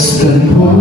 Trust the Lord.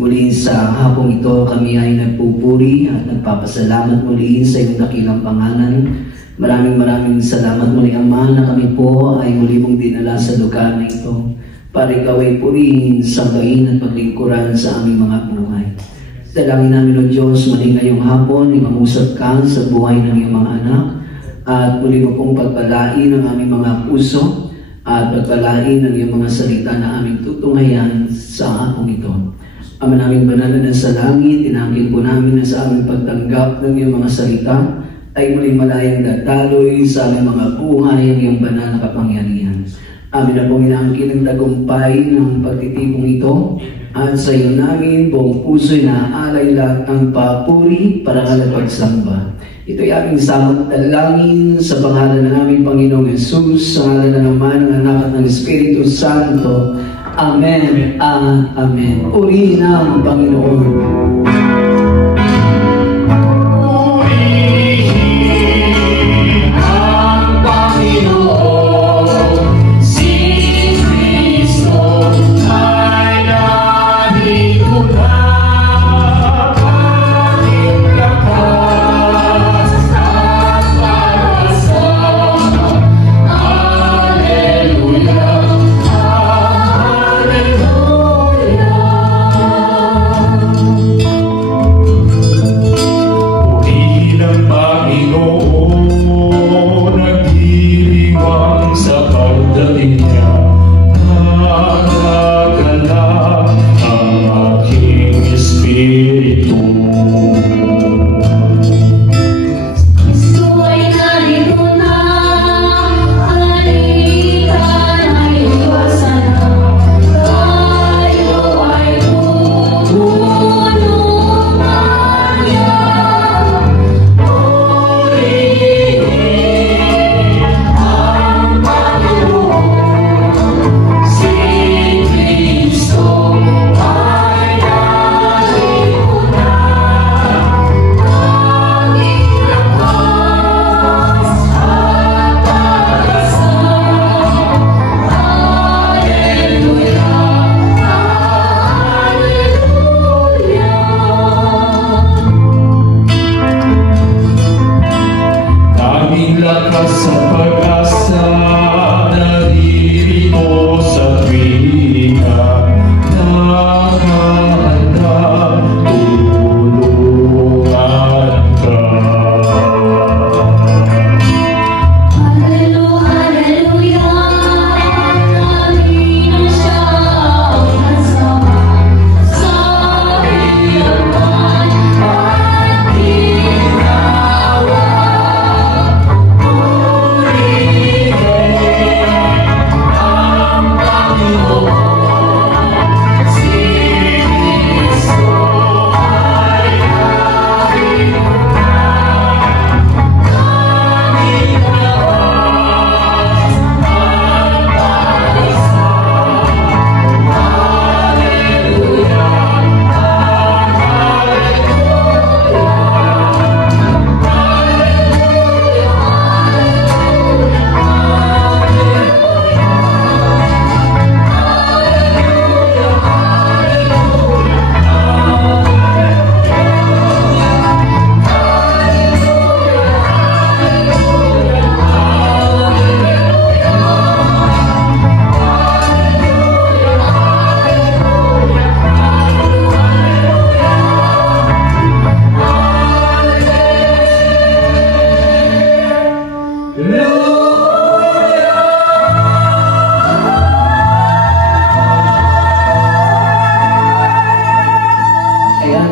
Muli sa hapong ito, kami ay nagpupuri at nagpapasalamat muli sa iyong dakilang pangalan. Maraming salamat muli, Ama, na kami po ay muli mong dinala sa lugar na ito para ikaw ay purihin, sambahin at paglingkuran sa aming mga buhay. Dalangin namin, O Diyos, muli ngayong hapon, imamusap ka sa buhay ng iyong mga anak at muli mo pong pagpalain ang aming mga puso at pagpalain ang iyong mga salita na aming tutungayan sa hapong ito. Ama naming banal na sa langit, tinangkin po namin na sa aming pagtanggap ng iyong mga salita ay muling malayang dadaloy sa aming mga buhay ang iyong banal na kapangyarihan. Amin na pong inaangkin ang tagumpay ng pagtitipong ito at sa iyo namin buong puso'y naaalay lahat ang papuri para at pagsamba. Ito'y aming samot dalangin sa pangalan ng aming Panginoong Yesus, sa ngalan ng Ama, ng Anak at ng Espiritu Santo. Amen. Amen. Purihin ang Panginoon.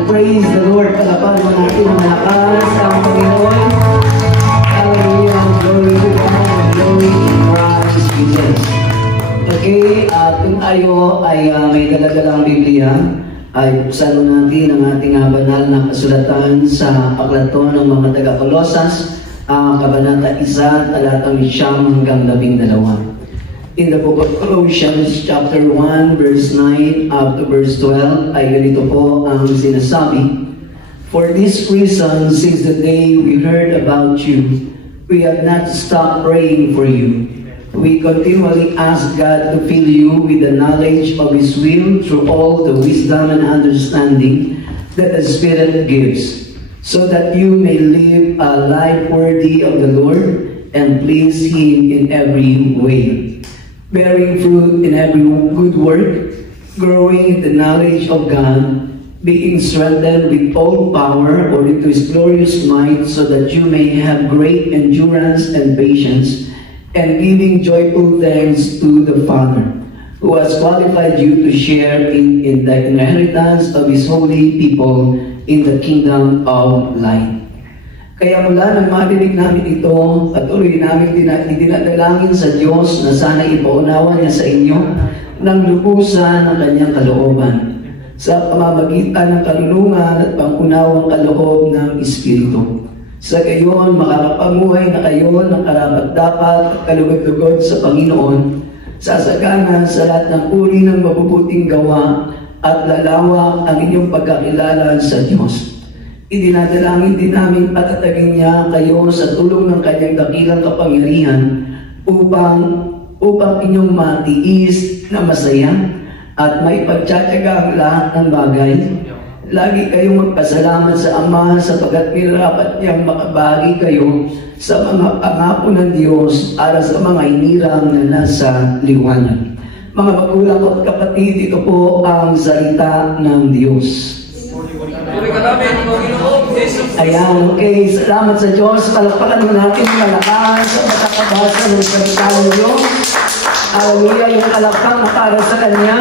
Praise the Lord. Palapakan mo natin ang malakas ang Panginoon. Hallelujah. Glory to God. Glory to Christ Jesus. Okay, kung tayo ay may daladalang Biblia, ay buksan mo natin ang ating banal na kasulatan sa Paklat ng mga taga-Kolosas, Kabanata 1, talatang 9 hanggang 12. In the book of Colossians chapter 1 verse 9 up to verse 12 ay ganito po ang sinasabi. For this reason, since the day we heard about you, we have not stopped praying for you. We continually ask God to fill you with the knowledge of His will through all the wisdom and understanding that the Spirit gives, so that you may live a life worthy of the Lord and please Him in every way, bearing fruit in every good work, growing in the knowledge of God, being strengthened with all power according to His glorious might, so that you may have great endurance and patience, and giving joyful thanks to the Father, who has qualified you to share in the inheritance of His holy people in the kingdom of light. Kaya mula nang marinig namin ito, patuloy namin dinadalangin sa Diyos na sana ipaunawa niya sa inyo ng lubusan ng kanyang kalooban, sa pamamagitan ng karunungan at pangunawang kaloob ng Espiritu. Sa gayon, makakapamuhay na kayo ng karapat-dapat at kalugod-lugod sa Panginoon, sasagana sa lahat ng uri ng mabubuting gawa at lalawak ang inyong pagkakilala sa Diyos. Idinadalangin din namin patatagin niya kayo sa tulong ng kanyang dakilang kapangyarihan upang inyong matiis na masaya at may pagtsatsaga ang lahat ng bagay. Lagi kayong magpasalamat sa Ama sapagkat nilarapat niyang makabahagi kayo sa mga pangako ng Diyos para sa mga hinirang na nasa liwanag. Mga magulang at kapatid, ito po ang salita ng Diyos. Ayan, okay. Salamat sa Diyos. Palakpakan mo natin yung malakas sa pagkakabasa ng salita ng Diyos. Hallelujah, yung palakpak na para sa Kanya.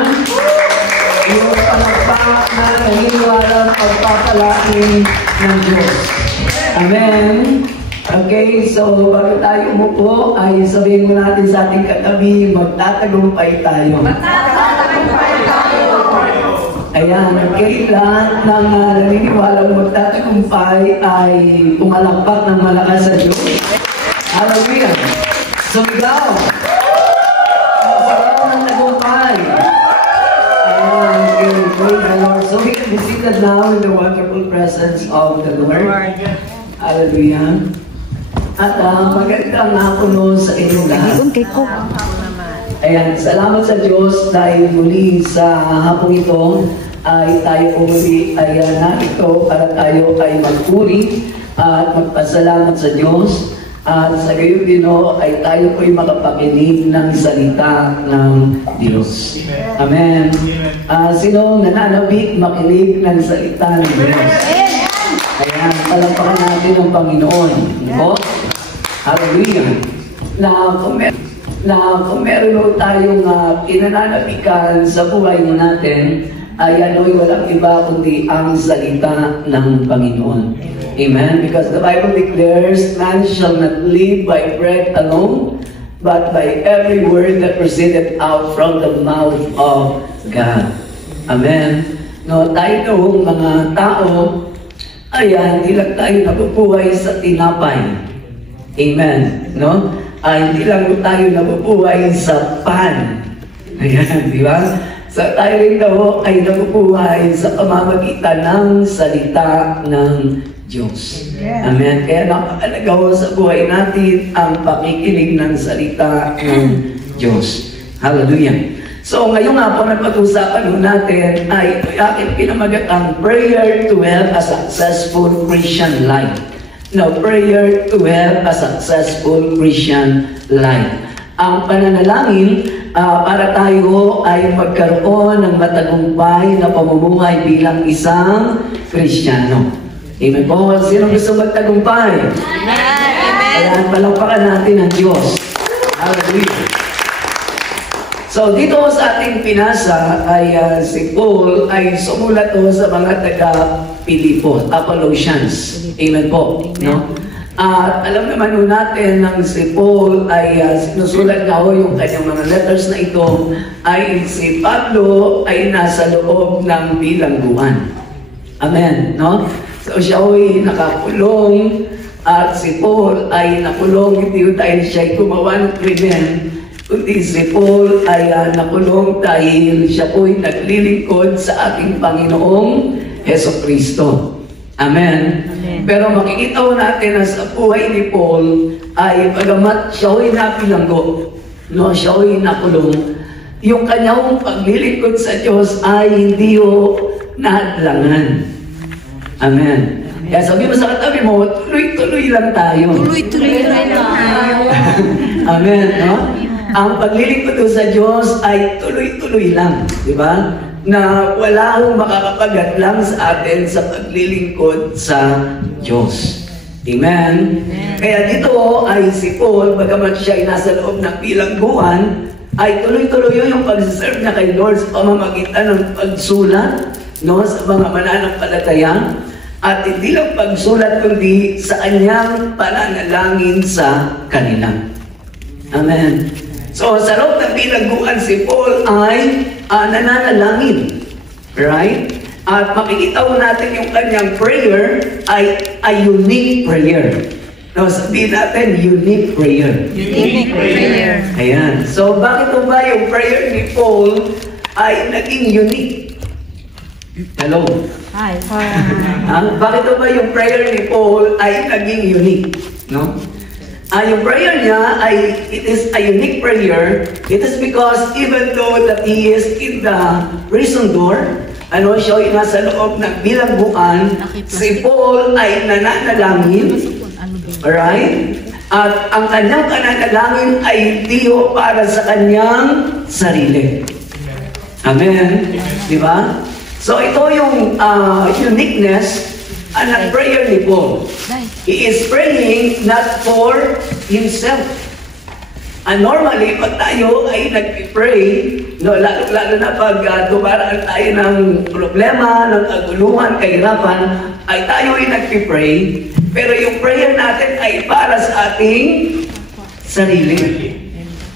Yung palakpak na naniniwalang pagpapalain ng Diyos. Amen. Okay, so bago tayo umupo, ay sabihin mo natin sa ating katabi, magtatagumpay tayo. Magtatagumpay tayo. Ayan, okay, lahat ng naniniwalang magtatagumpay ay pumalakpak ng malakas sa Diyos. Hallelujah. Sumigaw. Magkaroon ng tagumpay. Praise the Lord. So we can be seated now in the wonderful presence of the Lord. Hallelujah. At magandang hapon sa inyong lahat. Ayan, salamat sa Diyos dahil muli sa hapong ito ay tayo muli ay narito para tayo ay magpuri at magpasalamat sa Diyos. At sa gayon din ay tayo po'y makapakinig ng salita ng Diyos. Amen. Sino nananabik makinig ng salita ng Diyos? Ayan, palampakan natin ang Panginoon. Hallelujah. Kung meron tayong pinananabikan sa buhay natin, ay ano'y walang iba kundi ang salita ng Panginoon. Amen. Because the Bible declares, man shall not live by bread alone, but by every word that proceeded out from the mouth of God. Amen. No, tayo mga tao, ayan, hindi lang tayo nabubuhay sa tinapay. Amen. No? Hindi lang tayo nabubuhay sa pan. Ayan, di ba? So tayo rin daw ay nabubuhay sa pamamagitan ng salita ng Diyos. Amen. Kaya napakalaga sa buhay natin ang pakikinig ng salita ng Diyos. Hallelujah. So ngayong nga po napag-usapan natin ay aking pinamagat ang prayer to have a successful Christian life. Now, prayer to have a successful Christian life. Ang pananalangin para tayo ay magkaroon ng matagumpay na pamumuhay bilang isang Kristiyano. Amen po. Sino gusto magtagumpay? Amen. Ayan, palakpakan natin ang Diyos. Hallelujah. So, dito sa ating pinasa ay si Paul ay sumulat sa mga taga-Pilipos, Apolosians. Amen po. No? At alam naman natin nang si Paul ay sinusulat nga yung kanyang mga letters na ito ay si Pablo ay nasa loob ng bilangguan. Amen. No? So siya ay nakakulong at si Paul ay nakulong hindi dahil siya ay gumawa ng krimen, kundi si Paul ay nakulong dahil siya po ay naglilingkod sa ating Panginoong Jesucristo. Amen. Amen. Pero makikita natin na sa buhay ni Paul ay bagamat siya ay napilanggo, no, siya'y nakulong, yung kanyang paglilingkod sa Diyos ay hindi nahadlangan. Amen. Kaya sabi mo sa katabi mo, tuloy-tuloy lang tayo. Tuloy-tuloy lang tayo. Amen, no? Ang paglilingkod sa Diyos ay tuloy-tuloy lang, di ba? Na wala akong makakapagat lang sa atin sa paglilingkod sa Diyos. Amen? Kaya dito ay si Paul, bagamat siya ay nasa loob ng bilangguan, ay tuloy-tuloy yung pag-serve niya kay Lord sa pamamagitan ng pagsulat, no, sa mga mananampalataya, at hindi lang pagsulat kundi sa kanyang pananalangin sa kanila. Amen. So sa loob ng bilangguan si Paul ay nananalangin. Right? At makikita mo natin yung kanyang prayer ay a unique prayer. No, sabihin natin, unique prayer. Unique prayer. Ayan. So bakit ba yung prayer ni Paul ay naging unique? Hello? Hi. Bakit ba yung prayer ni Paul ay naging unique? No? Yung prayer niya ay, it is a unique prayer. It is because even though that he is in the prison door, siya ay nasa loob ng bilangguan, si Paul ay nananalangin. Alright? At ang kanyang pananalangin ay hindi para sa kanyang sarili. Amen? Di ba? So ito yung uniqueness ng prayer ni Paul. He is praying not for himself. Normally, pag tayo ay nag-pray, no, lalo na pag dumaraan tayo ng problema, ng kaguluhan, kahirapan, ay tayo ay nag-pray, pero yung prayer natin ay para sa ating sarili.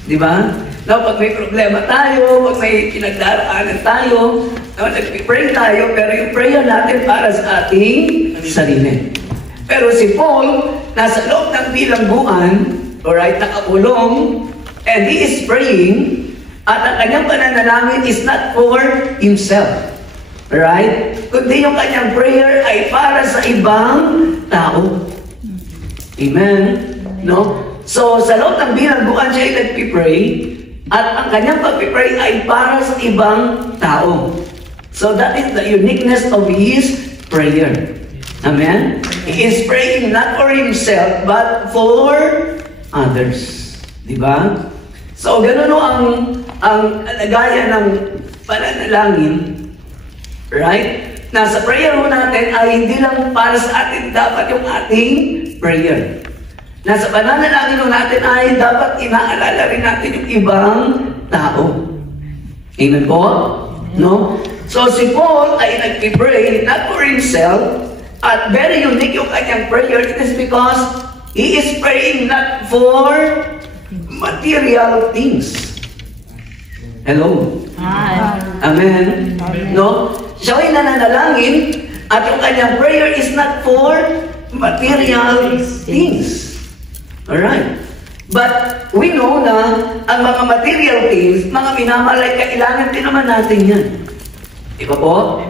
Di ba? No, pag may problema tayo, pag may pinagdaraanan tayo, no, nag-pray tayo, pero yung prayer natin para sa ating sarili. Pero si Paul, nasa loob ng bilangguan, alright, nakakulong, and he is praying, at ang kanyang pananalangin is not for himself. Right? Kundi yung kanyang prayer ay para sa ibang tao. Amen? No? So, sa loob ng bilangguan siya ay nagpipray, at ang kanyang pagpipray ay para sa ibang tao. So, that is the uniqueness of his prayer. Amen? He is praying not for himself, but for others. Diba? So, ganun ang alagayan ng pananalangin. Right? Nasa prayer mo natin ay hindi lang para sa atin dapat yung ating prayer. Nasa pananalangin mo natin ay dapat inaalala rin natin yung ibang tao. Amen po? No? So, si Paul ay nag-pray not for himself, at very unique yung kanyang prayer. It is because he is praying not for material things. Hello? Hi. Amen? No? Siya ay nananalangin at yung kanyang prayer is not for material things. Alright? But we know na ang mga material things, mga minamalay, kailangan din naman natin yan. Di ba po?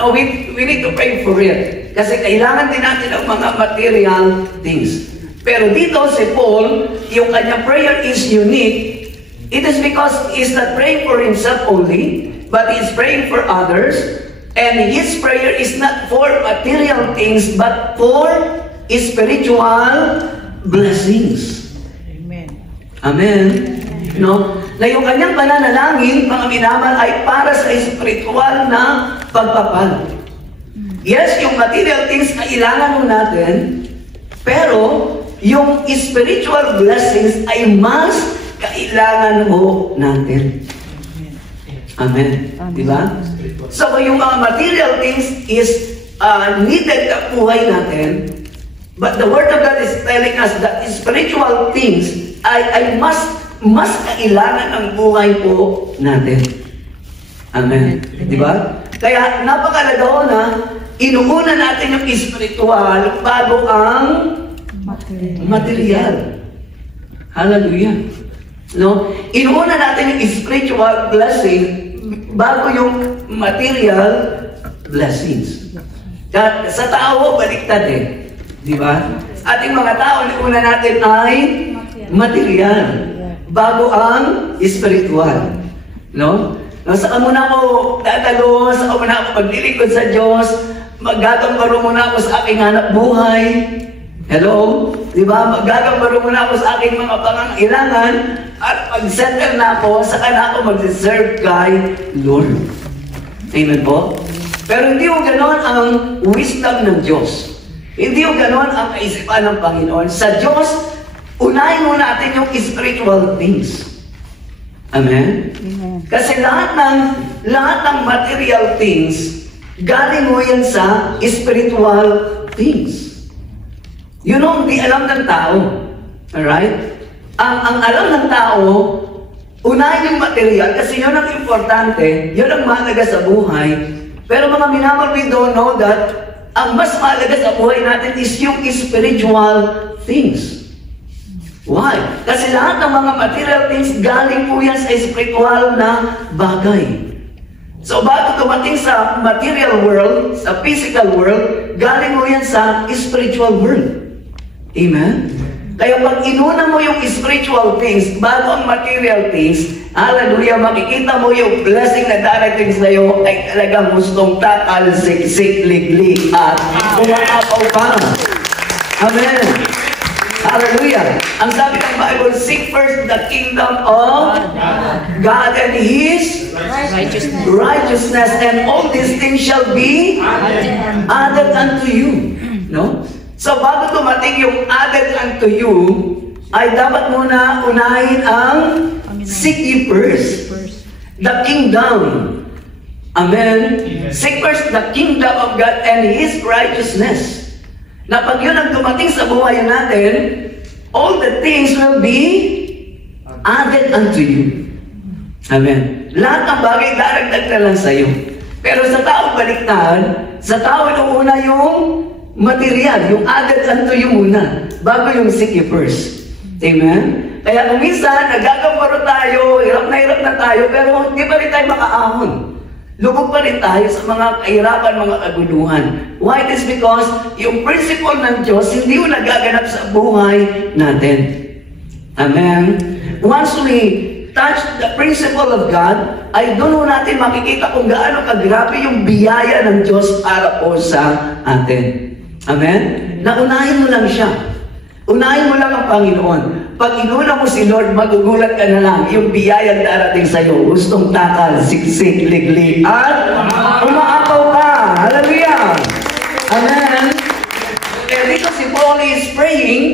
No, we need to pray for it. Kasi kailangan din natin ang mga material things. Pero dito si Paul, yung kanyang prayer is unique. It is because he's not praying for himself only, but he's praying for others. And his prayer is not for material things, but for spiritual blessings. Amen. Amen. No? Na yung kanyang pananalangin, mga minaman, ay para sa spiritual na pagpapal. Yes, yung material things kailangan mo natin, pero yung spiritual blessings ay mas kailangan mo natin. Amen. Diba? So, yung mga material things is needed na buhay natin, but the Word of God is telling us that spiritual things ay mas kailangan ang buhay po natin. Amen. Diba? Kaya napakalaga na inuuna natin yung spiritual bago ang material. Hallelujah. No? Inuuna natin yung spiritual blessing bago yung material blessings. Sa tao, baliktad eh. Di ba? Ating mga tao, inuuna natin ay material. bago ang spiritual. No? Saka muna ako dadalo, saka muna ako maglilingkod sa Diyos, maggagambaro muna ako sa aking hanap buhay. Hello? Diba? Maggagambaro muna ako sa aking mga pangangailangan at mag-settle na ako, saka na ako mag-serve kay Lord. Amen po? Pero hindi mo ganon ang wisdom ng Diyos. Hindi mo ganon ang kaisipan ng Panginoon. Sa Diyos, unahin mo natin yung spiritual things. Amen? Amen. Kasi lahat ng material things, galing mo yan sa spiritual things. Yun ang di alam ng tao. Alright? Ang alam ng tao, unahin yung material kasi yun ang importante, yun ang mahalaga sa buhay. Pero mga minamahal, we don't know that ang mas mahalaga sa buhay natin is yung spiritual things. Why? Kasi lahat ng mga material things galing po yan sa spiritual na bagay. So bago dumating sa material world, sa physical world, galing mo yan sa spiritual world. Amen? Kaya pag inuna mo yung spiritual things bago ang material things, hallelujah, makikita mo yung blessing na darating sa iyo ay talagang gustong takal, siksik, liglig, at umaapaw pa. Amen. Hallelujah. Ang sabi ng Bible, seek first the kingdom of God and His righteousness, and all these things shall be added unto you. No? So bago dumating yung added unto you, ay dapat muna unahin ang seek ye first the kingdom. Amen? Seek first the kingdom of God and His righteousness. Na pag yun ang dumating sa buhay natin, all the things will be added unto you. Amen? Lahat ng bagay daragdag na lang sa iyo. Pero sa tao baliktad, sa tao una yung material, yung added unto you muna, bago yung seek ye first. Amen? Kaya kung minsan, nagagambaro tayo, hirap na tayo, pero hindi pa rin tayo makaahon. Lubog pa rin tayo sa mga kahirapan, mga kaguluhan. Why? It is because yung principle ng Diyos, hindi yung nagaganap sa buhay natin. Amen? Once we touch the principle of God, ay doon natin makikita kung gaano kagrabe yung biyaya ng Diyos para po sa atin. Amen? Naunahin mo lang siya. Unahin mo lang ang Panginoon. Pag inuna mo si Lord, magugulat ka na lang. Yung biyayang darating sa iyo, gustong takal, siksik, liglig, at umaapaw ka. Hallelujah! Amen? And dito si Paul is praying,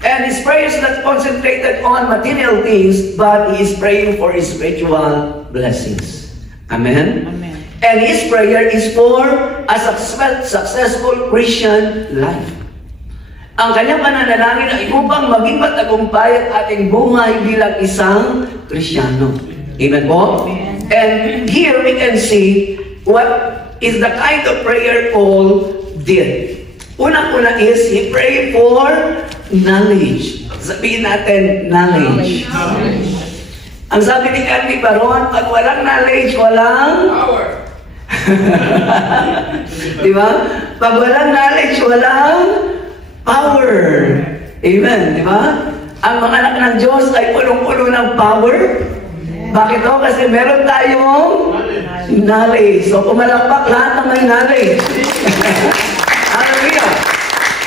and his prayer is not concentrated on material things, but he is praying for his spiritual blessings. Amen? Amen. And his prayer is for a successful Christian life. Ang kanyang pananalangin ay upang maging matagumpay ang ating buhay bilang isang Kristiyano. Amen po? Amen. And here we can see what is the kind of prayer Paul did. Unang-una is, he prayed for knowledge. Sabihin natin, knowledge. Ang sabi ni Ernie Baron, pag walang knowledge, walang power. Diba? Pag walang knowledge, walang power. Amen. Diba? Ang mga anak ng Diyos ay punong-puno ng power. Bakit o? Kasi meron tayong knowledge. So, pumalakpak lahat ng may knowledge. Hallelujah.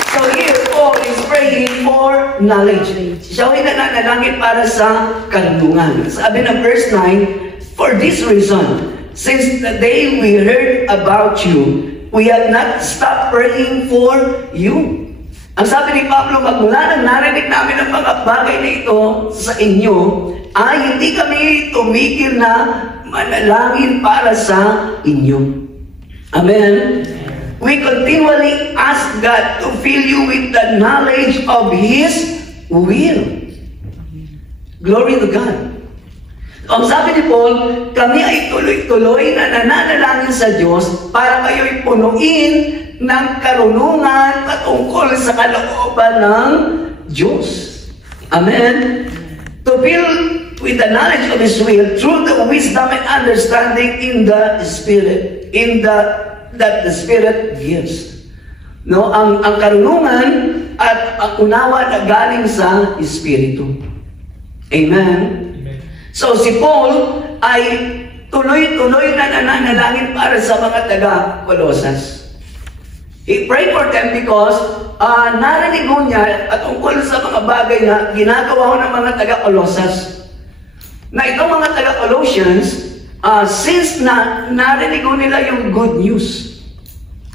So, here, Paul is praying for knowledge. Siya ay nananalangin para sa karunungan. Sabi ng verse 9, for this reason, since the day we heard about you, we have not stopped praying for you. Ang sabi ni Pablo, magmula nang narinig namin ang mga bagay na ito sa inyo, ay hindi kami tumigil na manalangin para sa inyo. Amen? We continually ask God to fill you with the knowledge of His will. Glory to God. Ang sabi ni Paul, kami ay tuloy-tuloy na nananalangin sa Diyos para kayo'y punuin ng karunungan patungkol sa kalooban ng Diyos. Amen? To fill with the knowledge of His will through the wisdom and understanding in the Spirit, that the Spirit gives. No, ang karunungan at ang unawa na galing sa Espiritu. Amen? So si Paul ay tuloy-tuloy na nananalangin para sa mga taga-Colosas. He prayed for them because narinig mo niya at tungkol sa mga bagay na ginagawa ng mga taga-Colosas. Na itong mga taga-Colossians, since narinig mo nila yung good news,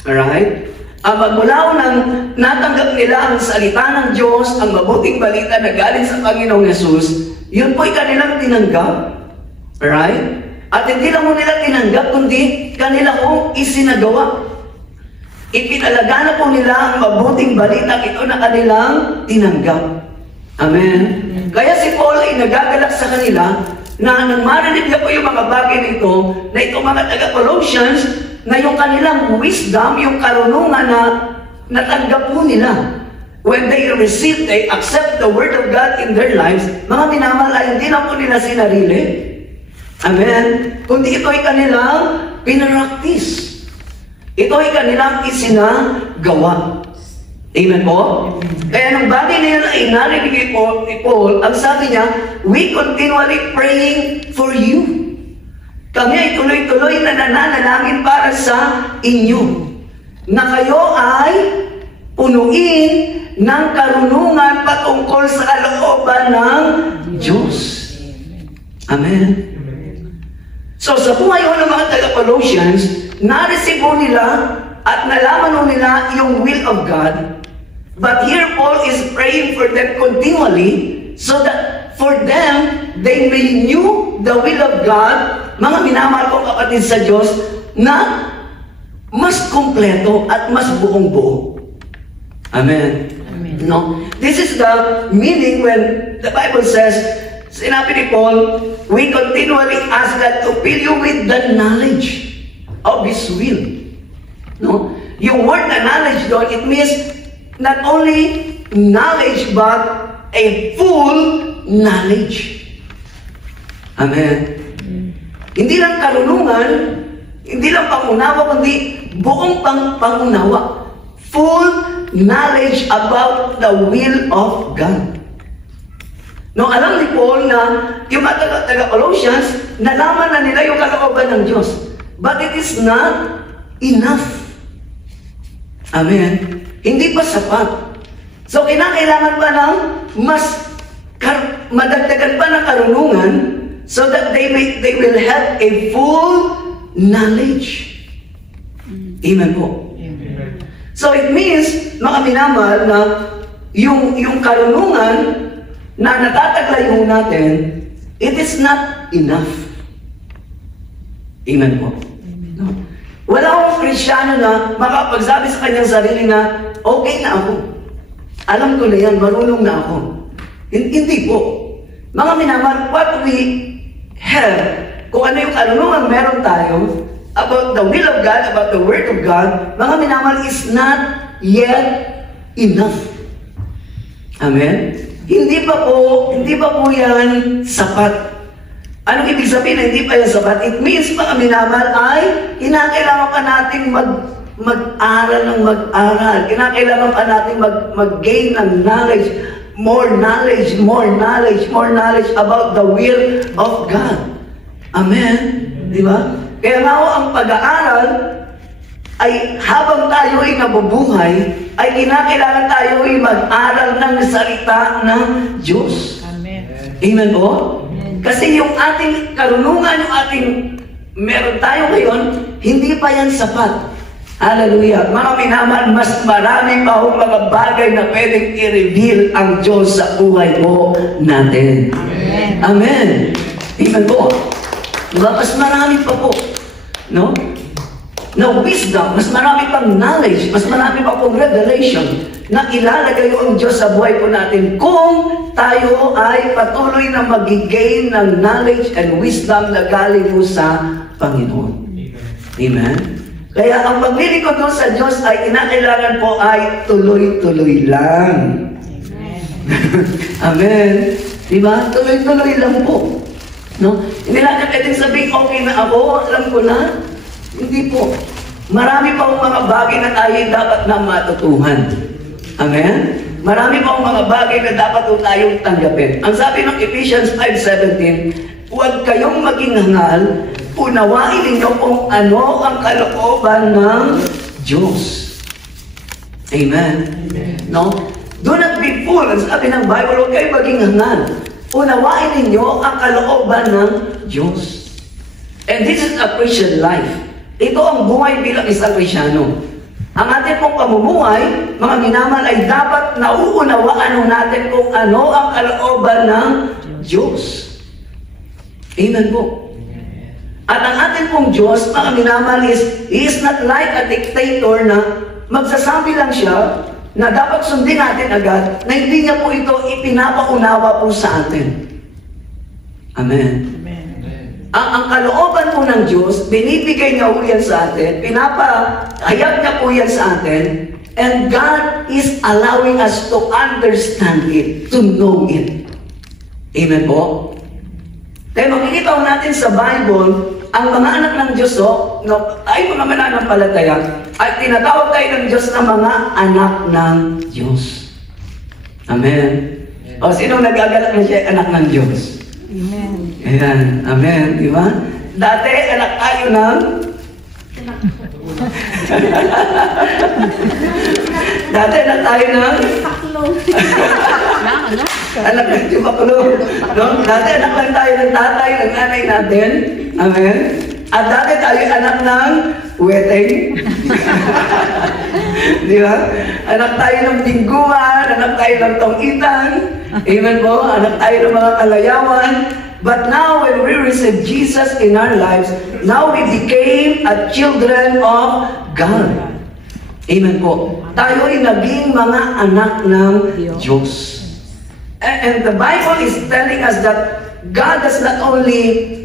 alright? Magmula nang natanggap nila ang salita ng Diyos, ang mabuting balita na galing sa Panginoong Yesus, yun po'y kanilang tinanggap. Alright? At hindi lang mo nila tinanggap, kundi kanila kong isinagawa. Ipinalaga na po nila ang mabuting balita ito na kanilang tinanggap. Amen? Kaya si Paul ay nagagalak sa kanila na nang marinig na po yung mga bagay nito, na itong mga taga-Colossians, na yung kanilang wisdom, yung karunungan na natanggap po nila. When they accept the Word of God in their lives, mga minamahal ay hindi na po nila sinarili. Amen? Kundi ito ay kanilang pinaraktis. Ito ay kanilang isinagawa. Amen po? Kaya nung bagay na yun ay narinig ni Paul, ang sabi niya, we continually praying for you. Kami ay tuloy-tuloy na nananalangin para sa inyo, na kayo ay punuin ng karunungan patungkol sa kalooban ng Diyos. Amen? So sa buhay ng mga taga-Colossians, na-receive nila at nalaman nila yung will of God. But here Paul is praying for them continually so that for them, they may knew the will of God, mga minamahal kong kapatid sa Diyos, na mas kumpleto at mas buong-buo. Amen. Amen. No? This is the meaning when the Bible says, sinabi ni Paul, we continually ask God to fill you with the knowledge of His will. No? Yung word na knowledge doon, it means not only knowledge but a full knowledge. Amen. Hindi lang karunungan, hindi lang pangunawa, kundi buong pangunawa. Full knowledge about the will of God. No, alam ni Paul na yung mga taga-Colossians, nalaman na nila yung kalooban ng Diyos. But it is not enough. Amen. Hindi pa sapat. So, kinakailangan pa ng mas madagdagan pa ng karunungan so that they will have a full knowledge. Amen po. Amen. So, it means, mga minamahal, na yung karunungan na natataglay mo natin, it is not enough. Amen po. No? Wala akong Kristyano na makapagsabi sa kanyang sarili na, okay na ako. Alam ko na yan, marunong na ako. Hindi po. Mga minamahal, what we have, kung ano yung karunungan meron tayo, about the will of God, about the Word of God, mga minamahal, is not yet enough. Amen? Hindi pa po yan sapat. Anong ibig sabihin na hindi pa yan sapat? It means, mga minamahal, ay kinakailangan pa nating mag-aral ng mag-aral. Kinakailangan pa natin mag-gain ng knowledge, more knowledge, more knowledge, more knowledge about the will of God. Amen? Di ba? Kaya nga ang pag-aaral ay habang tayo ay nabubuhay, ay kinakailangan tayo ay mag-aral ng salita ng Diyos. Amen. Amen po? Amen. Kasi yung ating karunungan, yung ating meron tayo ngayon, hindi pa yan sapat. Hallelujah. Mga minamahal, mas marami pa akong mga bagay na pwedeng i-reveal ang Diyos sa buhay mo natin. Amen. Amen. Amen po. Diba? Mas marami pa po. No? Na wisdom, mas marami pang knowledge, mas marami pa pong revelation na ilalagay ang Diyos sa buhay po natin kung tayo ay patuloy na mag-gain ng knowledge and wisdom na galing po sa Panginoon. Amen? Kaya ang paglilingkod doon sa Diyos ay kinakailangan po ay tuloy-tuloy lang. Amen? Diba? Tuloy-tuloy lang po. No? Hindi natin pwedeng sabihin, okay na ako, alam ko na. Hindi po. Marami pa mga bagay na tayo dapat na matutuhan. Amen? Marami pong mga bagay na dapat po tayong tanggapin. Ang sabi ng Ephesians 5:17, huwag kayong maging hangal, unawain ninyo kung ano ang kalooban ng Diyos. Amen. No? Do not be fooled. Ang sabi ng Bible, huwag kayong maging hangal. Unawain ninyo ang kalooban ng Diyos. And this is a Christian life. Ito ang buhay bilang isang Krisyano. Ang ating pong pamumuhay, mga minamahal, ay dapat nauunawaan natin kung ano ang kalooban ng Diyos. Amen po. At ang ating pong Diyos, mga minamahal, He is not like a dictator na magsasabi lang siya na dapat sundin natin agad, na hindi niya po ito ipinapaunawa po sa atin. Amen. Ang kalooban po ng Diyos, binibigay niya po yan sa atin, pinapahayag niya po yan sa atin, and God is allowing us to understand it, to know it. Amen po? Kaya makikita po natin sa Bible, ang mga anak ng Diyos, ay mga mananampalataya, ay tinatawag tayo ng Diyos na mga anak ng Diyos. Amen. O sino nagagalak na siya anak ng Diyos? Amen. Ayan. Amen. Di ba? Dati, anak tayo ng... Dati, anak tayo ng... anak ng Tibaklo. No? Dati, anak lang tayo ng tatay, ng nanay natin. Amen. At dati tayo anak ng wedding. Di ba? Anak tayo ng tingguan, anak tayo ng tongitan. Amen po? Anak tayo ng mga kalayawan. But now when we receive Jesus in our lives, now we became a children of God. Amen po. Tayo ay naging mga anak ng Diyos. And the Bible is telling us that God does not only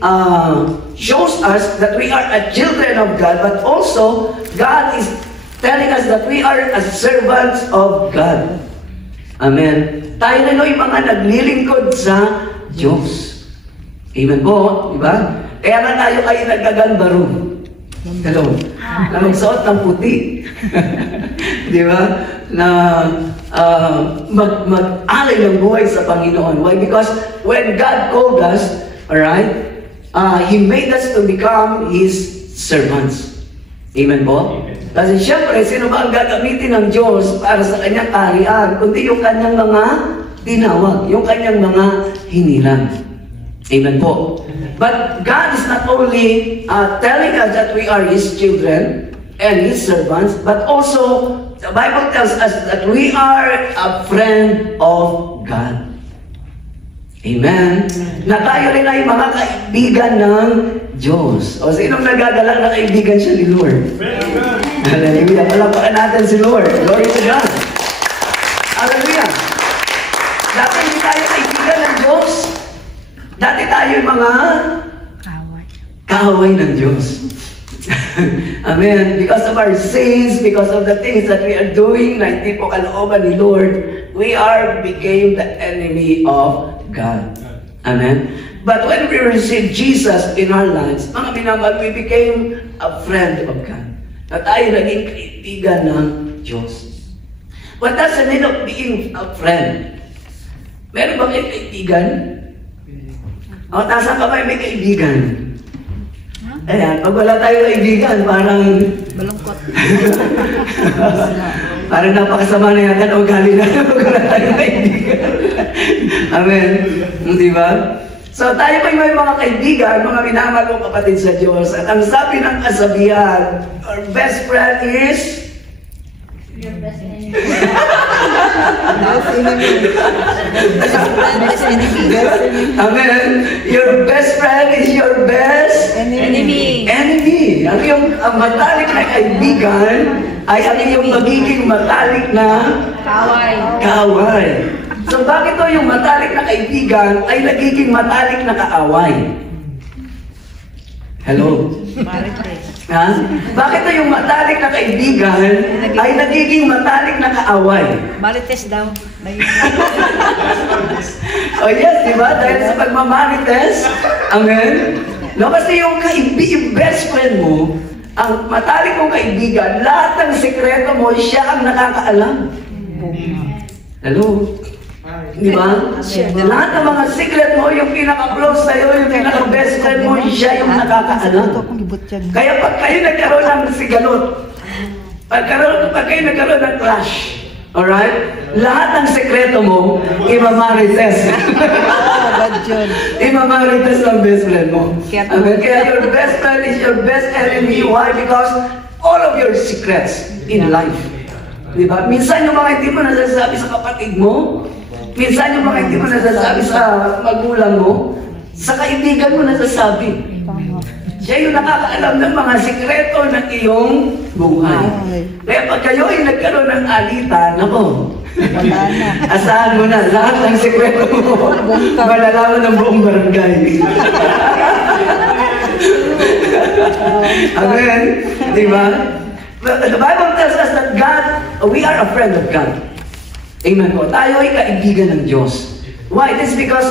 shows us that we are a children of God, but also God is telling us that we are as servants of God. Amen. Tayo na yung mga naglilingkod sa Diyos. Amen po, di ba? Kaya na tayo kayo nagagandaro. Hello. Na magsuot ng puti. Di ba? Na mag-alay ng buhay sa Panginoon. Why? Because when God called us, alright, He made us to become His servants. Amen po? Kasi siyempre, sino ba ang gagamitin ng Diyos para sa kanyang kaharian, kundi yung kanyang mga tinawag, yung kanyang mga hinilang. Amen po. But God is not only telling us that we are His children and His servants, but also the Bible tells us that we are a friend of God. Amen. Na tayo rin ay mga kaibigan ng Diyos. O sinong nagagalang na kaibigan siya ni Lord? Hallelujah. Palapakan natin si Lord. Glory to God. Hallelujah. Dati hindi tayo kaibigan ng Diyos. Dati tayo mga kaaway ng Diyos. Amen. Because of our sins, because of the things that we are doing na hindi po kalooban ni Lord, we became the enemy of God. Amen. But when we received Jesus in our lives, mga minamahal, we became a friend of God. Na tayo naging kaibigan ng Diyos. What does the mean of being a friend? Meron ba kayong kaibigan? O, taas ang kamay, may kaibigan. Ayan, pag wala tayo kaibigan, parang... Balungkot. Parang napakasama na yata na ugali na pag wala tayo kaibigan. Amen. Di ba? So tayo pa may mga kaibigan, mga minamahal kong kapatid sa Diyos. At ang sabi ng kasabihan, our best friend is... Your best enemy. Best enemy. Amen. Your best friend is your best Enemy. enemy. Ang iyong matalik na kaibigan ay ang iyong magiging matalik na kaaway. So bakit to yung matalik na kaibigan ay nagiging matalik na kaaway? Hello? Ha? Bakit to yung matalik na kaibigan ay nagiging matalik na kaaway? Marites daw. Oh yes, di ba? Dahil sa pagmamarites, amen? No, kasi yung best friend mo, ang matalik mong kaibigan, lahat ng sekreto mo, siya ang nakakaalam. Hello? Di ba? Lahat ng mga secret mo, yung pinaka-close sa'yo, yung pinaka-best friend mo, siya yung nakakaalam. Kaya pag kayo nagkaroon ng sigalot, pag kayo nagkaroon ng clash, alright? Lahat ng sekreto mo, imamarites. Imamarites ng best friend mo. Kaya your best friend is your best enemy. Why? Because all of your secrets in life. Diba? Minsan yung mga hindi mo nasasabi sa kapatid mo, minsan yung mga hindi mo nasasabi sa magulang mo, sa kaibigan mo nasasabi. Siya yung nakakaalam ng mga sikreto ng iyong buhay. Kaya pag kayo ay nagkaroon ng alitan, ako, asahan mo na, lahat ng sikreto mo, malalaman ng buong barangay. Amen? Diba? The Bible tells us that God, we are a friend of God. Amen po. Tayo ay kaibigan ng Diyos. Why? It is because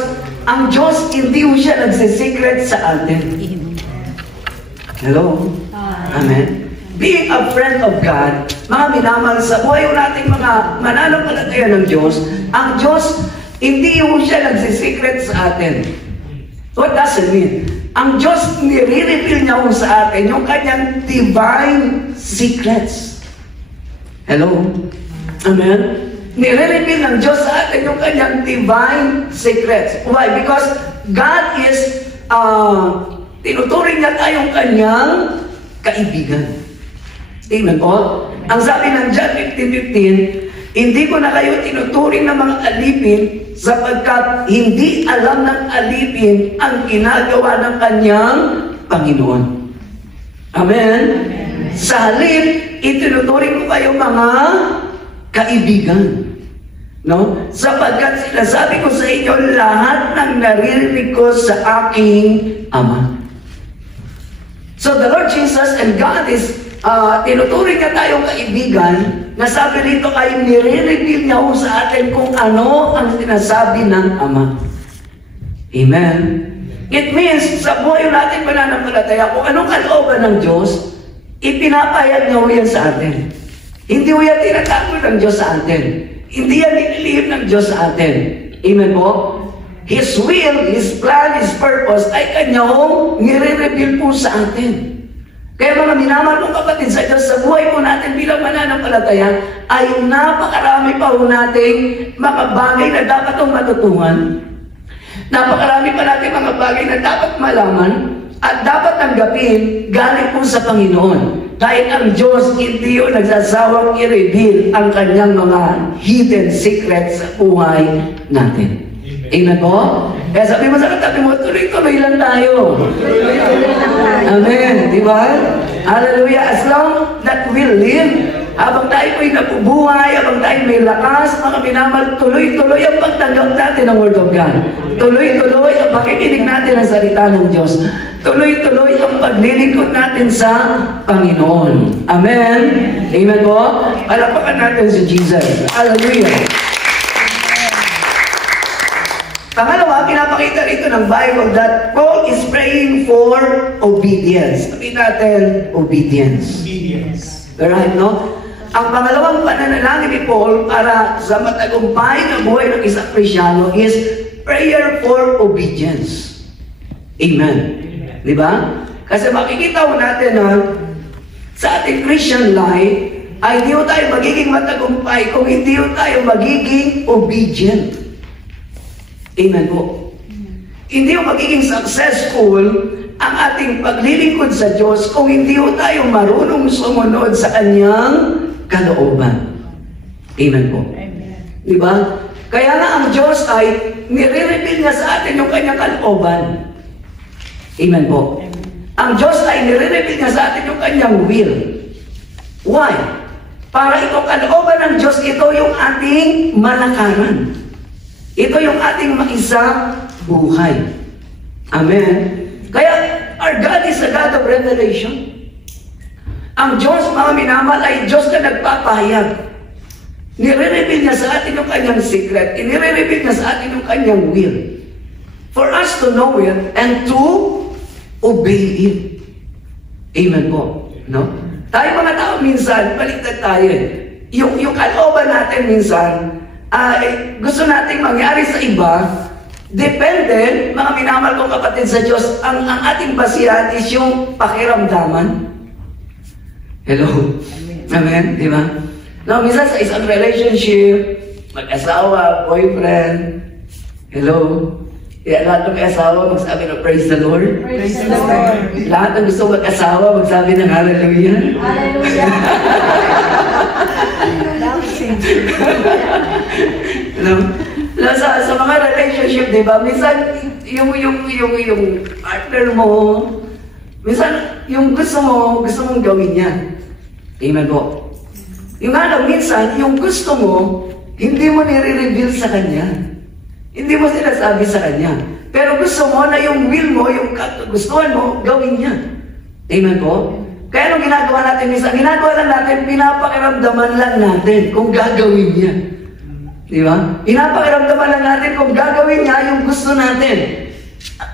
ang Diyos, hindi mo siya nagsisikret sa atin. Hello? Amen? Being a friend of God, mga minamahal sa buhay nating mga mananampalataya ng Diyos, ang Diyos, hindi mo siya nagsisikret sa atin. What does it mean? Ang Diyos, nire-reveal niya sa atin yung kanyang divine secrets. Hello? Amen? Nire-reveal ng Diyos sa atin yung kanyang divine secrets. Why? Because God is tinuturing niya tayong kanyang kaibigan. Tingnan po. Ang sabi ng John 15:15, hindi ko na kayo tinuturing ng mga alipin sapagkat hindi alam ng alipin ang ginagawa ng kanyang Panginoon. Amen? Sa halip, itinuturing ko kayo mga kaibigan. No? Sapagkat sinasabi ko sa inyo lahat ng naririnig ko sa aking Ama. So the Lord Jesus and God is tinuturing niya tayong kaibigan na sabi rito ay nire-reveal niya sa atin kung ano ang sinasabi ng Ama. Amen? It means sa buhay natin mananampalataya kung anong kalooban ng Diyos, ipinapahayag niya yan sa atin. Hindi yan tinatago ng Diyos sa atin. Hindi yan nililihim ng Diyos sa atin. Amen po? His will, His plan, His purpose ay kanyang nire-reveal po sa atin. Kaya mga minamahal mong kapatid sa Diyos, sa buhay po natin bilang mananampalataya, ay napakarami pa po nating mga bagay na dapat itong matutuhan. Napakarami pa natin mga bagay na dapat malaman at dapat tanggapin galing po sa Panginoon. Dahil ang Diyos hindi yung nagsasawang i-reveal ang kanyang mga hidden secrets sa buhay natin. Amen po? Kaya sabi mo sa katabi mo, tuloy-tuloy lang tayo. Amen. Di ba? Hallelujah. As long that we live, habang tayo po'y nabubuhay, habang tayo may lakas, mga minamahal, tuloy-tuloy ang pagtanggap natin ng Word of God. Tuloy-tuloy ang pakikinig natin ng salita ng Diyos. Tuloy-tuloy ang paglilingkod natin sa Panginoon. Amen? Amen po? Palapakan natin si Jesus. Hallelujah. Pangalawa, pinapakita rito ng Bible that Paul is praying for obedience. Sabihin natin, obedience. Right, no? Ang pangalawang pananalangin ni Paul para sa matagumpay na buhay ng isang Kristyano is prayer for obedience. Amen. Di ba? Kasi makikita ko natin na sa ating Christian life ay hindi tayo magiging matagumpay kung hindi tayo magiging obedient. Amen po. Hindi magiging successful ang ating paglilingkod sa Diyos kung hindi tayo marunong sumunod sa Kanyang kalooban. Amen po. Di ba? Kaya nga ang Diyos ay nire-reveal niya sa atin yung Kanyang kalooban. Amen po. Ang Diyos ay nire-reveal niya sa atin yung Kanyang will. Why? Para itong kalooban ng Diyos, ito yung ating malakaran. Ito yung ating maisang buhay. Amen? Kaya, our God is a God of revelation. Ang Diyos, mga minamahal, ay Diyos na nagpapahayag. Nire-reveal niya sa atin yung kanyang secret. Nire-reveal niya sa atin yung kanyang will. For us to know it and to obey it. Amen po. No? Tayo mga tao minsan, baliktad tayo. Yung kalooban natin minsan, gusto nating mangyari sa iba, depende, mga minamahal kong kapatid sa Diyos, ang ating basihan is yung pakiramdaman. Hello? Amen? Di ba? Now, minsan sa isang relationship, mag-asawa, boyfriend, hello? Kaya lahat ng asawa magsabi ng praise the Lord. Praise the Lord. Lahat ng gusto mag-asawa magsabi ng hallelujah. Hallelujah. Alam, sa mga relationship, di ba? Minsan, yung partner mo, minsan, yung gusto mong gawin niya. Amen po. Yung nga lang, minsan, yung gusto mo, hindi mo nire-reveal sa kanya. Hindi mo sinasabi sa kanya. Pero gusto mo na yung will mo, yung gustuhan mo, gawin niya. Amen po? Kaya nung ginagawa natin, minsan, ginagawa lang natin, pinapakiramdaman lang natin kung gagawin niya. Di ba? Pinapakiramdaman lang natin kung gagawin niya yung gusto natin.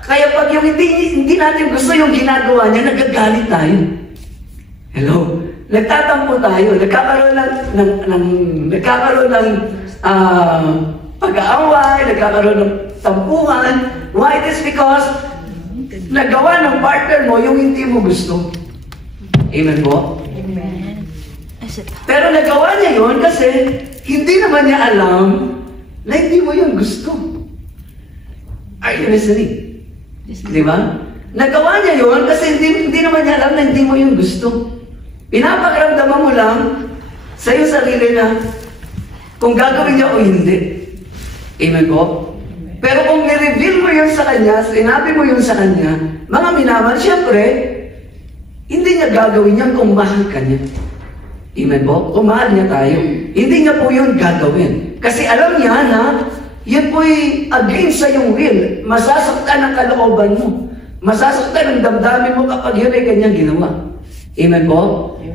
Kaya pag yung hindi natin gusto yung ginagawa niya, nagagalit tayo. Hello? Nagtatampo tayo. Nagkakaroon ng pag-aaway, nagkakaroon ng tampuhan. Why? It is because nagawa ng partner mo yung hindi mo gusto. Amen po? Amen. Pero nagawa niya yun kasi hindi naman niya alam na hindi mo yung gusto. Are you listening? Di ba? Nagawa niya yun kasi hindi naman niya alam na hindi mo yung gusto. Pinapakiramdaman mo lang sa iyong sarili na kung gagawin niya o hindi. Amen po? Pero kung ni-reveal mo yun sa kanya, sinabi mo yun sa kanya, mga minamahal, siyempre, hindi niya gagawin yan kung mahal ka niya. Amen po? Kung mahal niya tayo. Hindi niya po yun gagawin. Kasi alam niya na yun po'y against sa iyong will. Masasaktan ang kalooban mo. Masasaktan ang damdamin mo kapag yun ay kanyang ginawa. Amen po?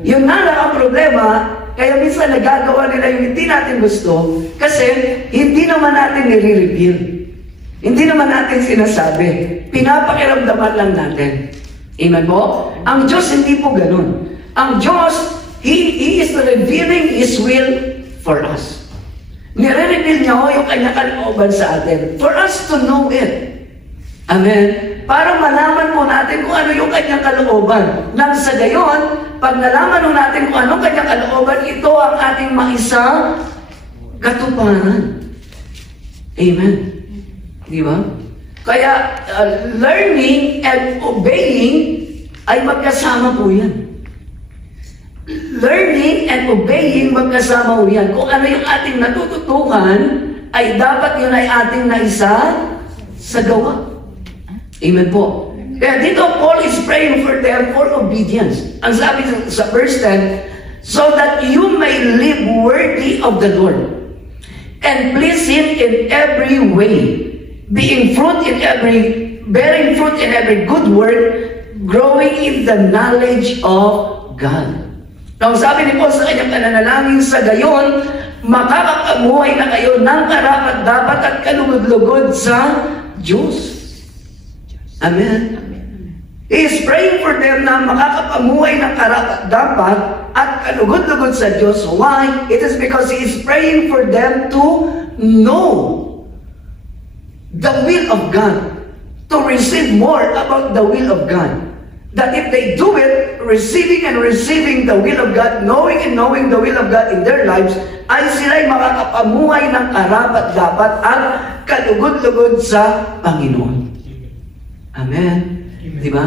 Yun na lang ang problema. Kaya minsan nagagawa nila yung hindi natin gusto kasi hindi naman natin nire-reveal. Hindi naman natin sinasabi. Pinapakiramdaman lang natin. Amen po? Ang Diyos hindi po ganun. Ang Diyos, He is revealing His will for us. Nire-reveal niya ho yung kanyang kalooban sa atin for us to know it. Amen? Para malaman po natin kung ano yung kanyang kalooban. Nang sa gayon, pag nalaman po natin kung anong kanyang kalooban, ito ang ating maisang katuparan. Amen? Di ba? Kaya, learning and obeying ay magkasama po yan. Learning and obeying magkasama po yan. Kung ano yung ating natututukan, ay dapat yun ay ating naisa sa gawa. Amen po. Kaya dito, Paul is praying for them for obedience. Ang sabi sa verse 10, so that you may live worthy of the Lord and please Him in every way, bearing fruit in every good work, growing in the knowledge of God. Now, sabi ni Paul sa kanyang pananalangin, sa gayon, makakapamuhay na kayo ng karapat-dapat at kalugod-lugod sa Diyos. Amen. He is praying for them na makakapamuhay ng karapat-dapat at kalugod-lugod sa Diyos. Why? It is because He is praying for them to know the will of God, to receive more about the will of God. That if they do it, receiving the will of God, knowing and knowing the will of God in their lives, ay sila'y makakapamuhay ng karapat-dapat at kalugod-lugod sa Panginoon. Amen. Di ba?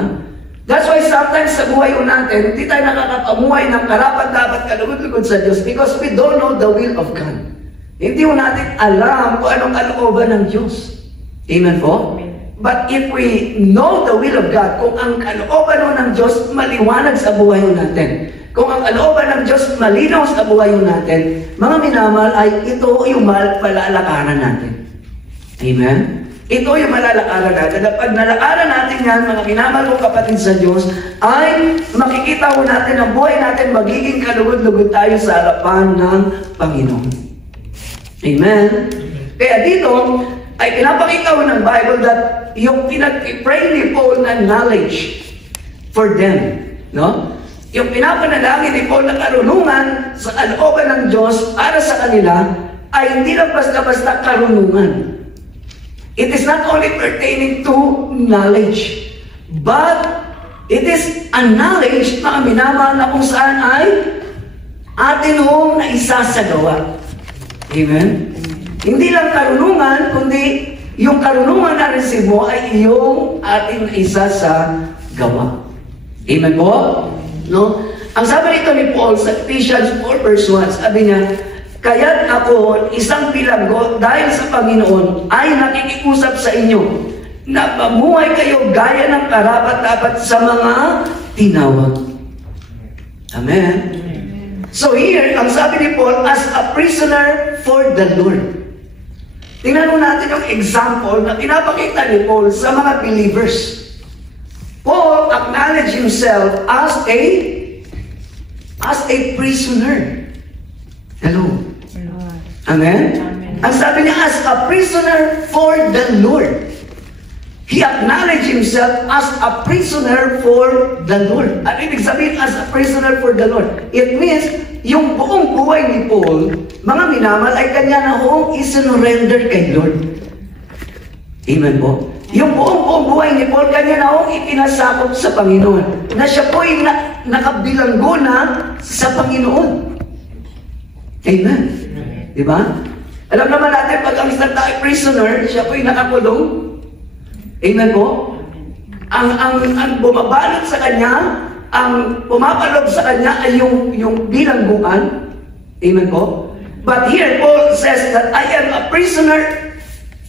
That's why sometimes sa buhay natin, hindi tayo nakakapamuhay ng karapat-dapat kalugod-lugod sa Diyos because we don't know the will of God. Hindi mo natin alam kung anong kalooban ng Diyos. Amen po? But if we know the will of God, kung ang kalooban ng Diyos maliwanag sa buhay natin, kung ang kalooban ng Diyos malinaw sa buhay natin, mga minamahal, ay ito yung malalakaran natin. Amen? Ito yung malalakaran natin. At pag nalakaran natin yan, mga minamahal kong kapatid sa Diyos, ay makikita ko natin ang buhay natin magiging kalugod-lugod tayo sa harapan ng Panginoon. Amen? Kaya dito, ay pinapakita ko ng Bible that yung pinag-pray ni Paul na knowledge for them, no? Yung pinapanalangin ni Paul na karunungan sa kalooban ng Diyos para sa kanila, ay hindi lang basta-basta karunungan. It is not only pertaining to knowledge, but it is a knowledge na minamahal na kung saan ay atin hong naisasagawa. Amen? Hindi lang karunungan, kundi yung karunungan na receive mo ay iyong ating naisasagawa. Amen po? No? Ang sabi nito ni Paul sa Ephesians 4 verse 1, sabi niya, kaya't ako, isang bilanggo dahil sa Panginoon, ay nakikiusap sa inyo na mamuhay kayo gaya ng karapat-dapat sa mga tinawag. Amen? So here, ang sabi ni Paul, as a prisoner for the Lord. Tingnan mo natin yung example na pinapakita ni Paul sa mga believers. Paul acknowledged himself as a prisoner. Hello? Amen? Ang sabi niya, as a prisoner for the Lord. He acknowledged himself as a prisoner for the Lord. At ibig sabihin, as a prisoner for the Lord, it means, yung buong buhay ni Paul, mga minamahal, ay kanya na hong isinurrender kay Lord. Amen po? Yung buong buhay ni Paul, kanya na hong ipinasakop sa Panginoon. Na siya po'y nakabilanggo na sa Panginoon. Amen. Diba? Alam naman natin, pag ang isang tayo prisoner, siya po'y nakakulong. Amen po? Ang bumabalot sa kanya, ang pumapalog sa kanya ay yung bilangguan. Amen po? But here, Paul says that I am a prisoner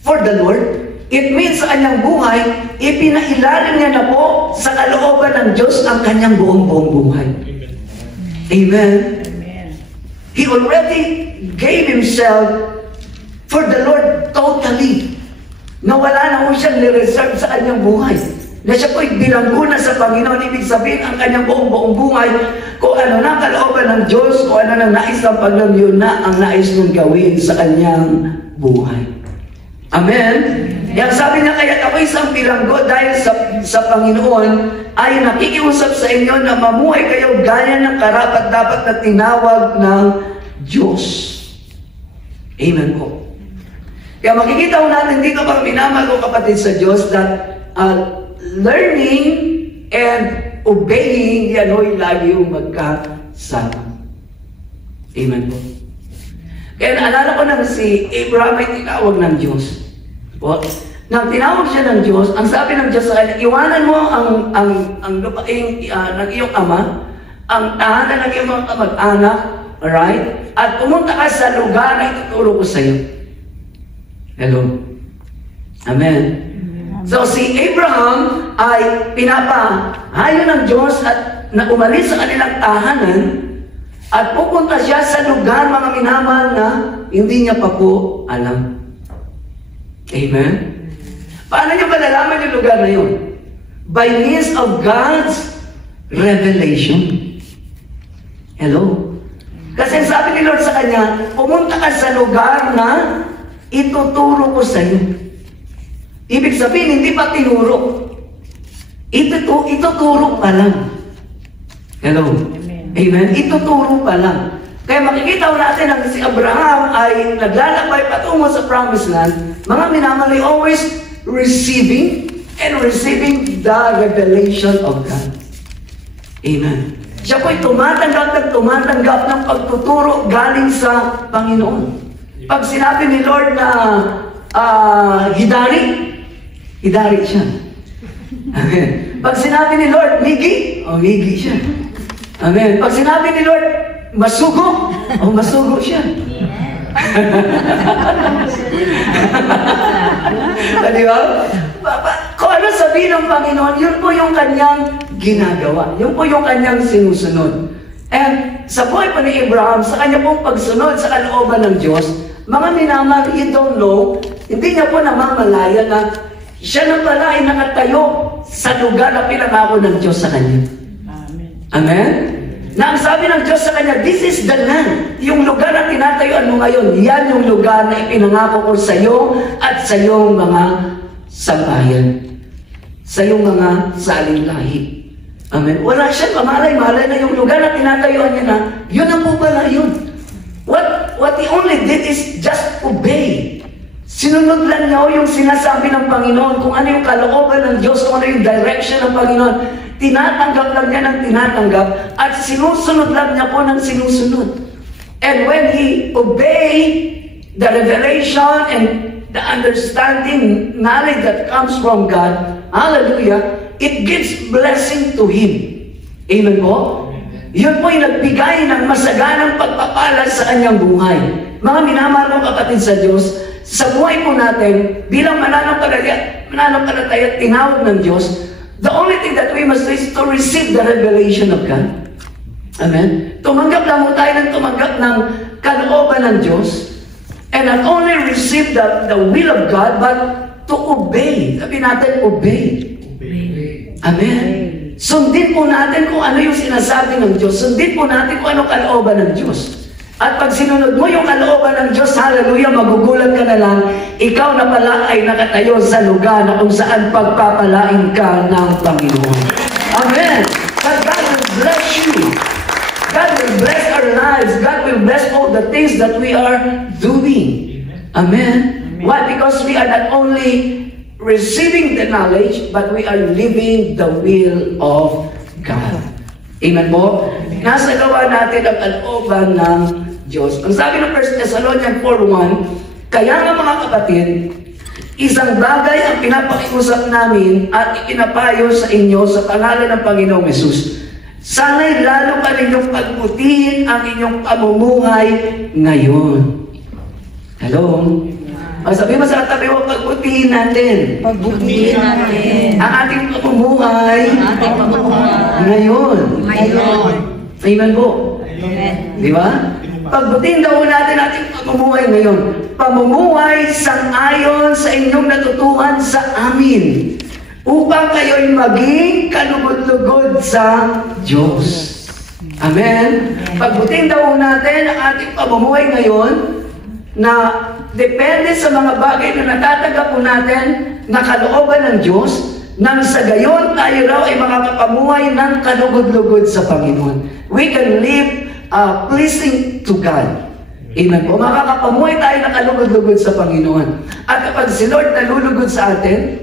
for the Lord. It means sa kanyang buhay, ipinailalim niya na po sa kalooban ng Diyos ang kanyang buong buhay. Amen? He already gave himself for the Lord totally. Na wala na po siyang nireserve sa kanyang buhay. Na siya po'y bilanggo na sa Panginoon. Ibig sabihin, ang kanyang buong buhay, kung ano na kalooban ng Diyos, kung ano nang nais ng Panginoon, yun na ang nais mong gawin sa kanyang buhay. Amen? Yan sabi niya, kaya ako isang bilanggo dahil sa Panginoon ay nakikiusap sa inyo na mamuhay kayo gaya ng karapat-dapat na tinawag ng Diyos. Amen po. Kaya makikita ko natin dito pang minamahal ko kapatid sa Diyos that learning and obeying, yan ho'y lagi yung magkasama. Amen po. Kaya naalala ko nang si Abraham ay tinawag ng Diyos. Po, nang tinawag siya ng Diyos, ang sabi ng Diyos sa kanya, iwanan mo ang lupaing ng iyong ama, ang tahanan ng iyong mga kamag-anak, alright? At pumunta ka sa lugar na ituturo ko sa iyo. Hello? Amen? So si Abraham ay pinapahayo ng Diyos at na umalis sa kanilang tahanan at pupunta siya sa lugar, mga minamahal, na hindi niya pa po alam. Amen? Paano niya malalaman yung lugar na yun? By means of God's revelation. Hello? Kasi sabi ni Lord sa kanya, pumunta ka sa lugar na ituturo ko sa iyo. Ibig sabihin, hindi pa tinuro. Ituturo pa lang. Hello? Amen? Ituturo pa lang. Kaya makikita natin na si Abraham ay naglalakbay patungo sa promised land. Mga minamahal, always receiving the revelation of God. Amen. Siya po'y tumatanggap ng pagtuturo galing sa Panginoon. Pag sinabi ni Lord na hidari siya. Amen. Pag sinabi ni Lord, migi siya. Amen. Pag sinabi ni Lord, masugo siya. Di ba? Kung ano sabihin ng Panginoon, yun po yung kanyang ginagawa. Yun po yung kanyang sinusunod. And sa buhay pa ni Abraham, sa kanya pong pagsunod sa kalooban ng Diyos, mga minamahal, you don't know, hindi niya po namamalaya na siya na pala ay nakatayo sa lugar na pinangako ng Diyos sa kanya. Amen? Amen? Na ang sabi ng Diyos sa kanya, this is the land. Yung lugar na tinatayuan mo ngayon, yan yung lugar na ipinangako ko sa iyo at sa iyong mga sambahayan. Sa iyong mga saling lahi. Amen? Wala siya, pamalay-malay na yung lugar na tinatayuan niya na, yun ang po pala yun. What he only did is just sinunod lang niya yung sinasabi ng Panginoon, kung ano yung kalooban ng Diyos, kung ano yung direction ng Panginoon. Tinatanggap lang niya ng tinatanggap at sinusunod lang niya po ng sinusunod. And when he obeyed the revelation and the understanding, knowledge that comes from God, hallelujah, it gives blessing to him. Amen po? Yun po yung nagbigay ng masaganang pagpapala sa kanyang buhay. Mga minamahal kong kapatid sa Diyos, sa buhay po natin, bilang mananampalataya, tinawag ng Diyos, the only thing that we must do is to receive the revelation of God. Amen? Tumanggap lang po tayo ng tumanggap ng kalooban ng Diyos, and not only receive the will of God, but to obey. Sabi natin, obey. Amen? Sundin po natin kung ano yung sinasabi ng Diyos. Sundin po natin kung ano kalooban ng Diyos. At pag sinunod mo yung kalooban ng Diyos, hallelujah, magugulat ka na lang, ikaw na pala ay nakatayo sa lugar na kung saan pagpapalain ka ng Panginoon. Amen! But God will bless you. God will bless our lives. God will bless all the things that we are doing. Amen? Why? Because we are not only receiving the knowledge, but we are living the will of God. Amen po? Nasa gawa natin ang kalooban ng Diyos. Ang sabi ng 1 Thessalonians 4:1, kaya nga mga kapatid, isang bagay ang pinapakiusap namin at ipinapayo sa inyo sa pangalan ng Panginoong Hesus. Sana'y lalo pa ninyong pagbutihin ang inyong pamumuhay ngayon. Hello? Sabi mo sa katabi mo, pagbutihin natin. Pagbutihin natin. Ang ating pamumuhay. Ating pamumuhay. Ngayon. Ngayon. Amen po. Amen. Di ba? Pagbutihin daw natin ating pamumuhay ngayon. Pamumuhay sang-ayon sa inyong natutuhan sa amin, upang kayo'y maging kalugod-lugod sa Diyos. Amen? Pagbutihin daw natin ang ating pamumuhay ngayon na depende sa mga bagay na natatanggap po natin na kalooban ng Diyos, nang sa gayon tayo raw ay makakapamuhay ng kalugod-lugod sa Panginoon. We can live pleasing to God. Amen po. Makakapamuhay tayo ng kalugod-lugod sa Panginoon. At kapag si Lord nalulugod sa atin,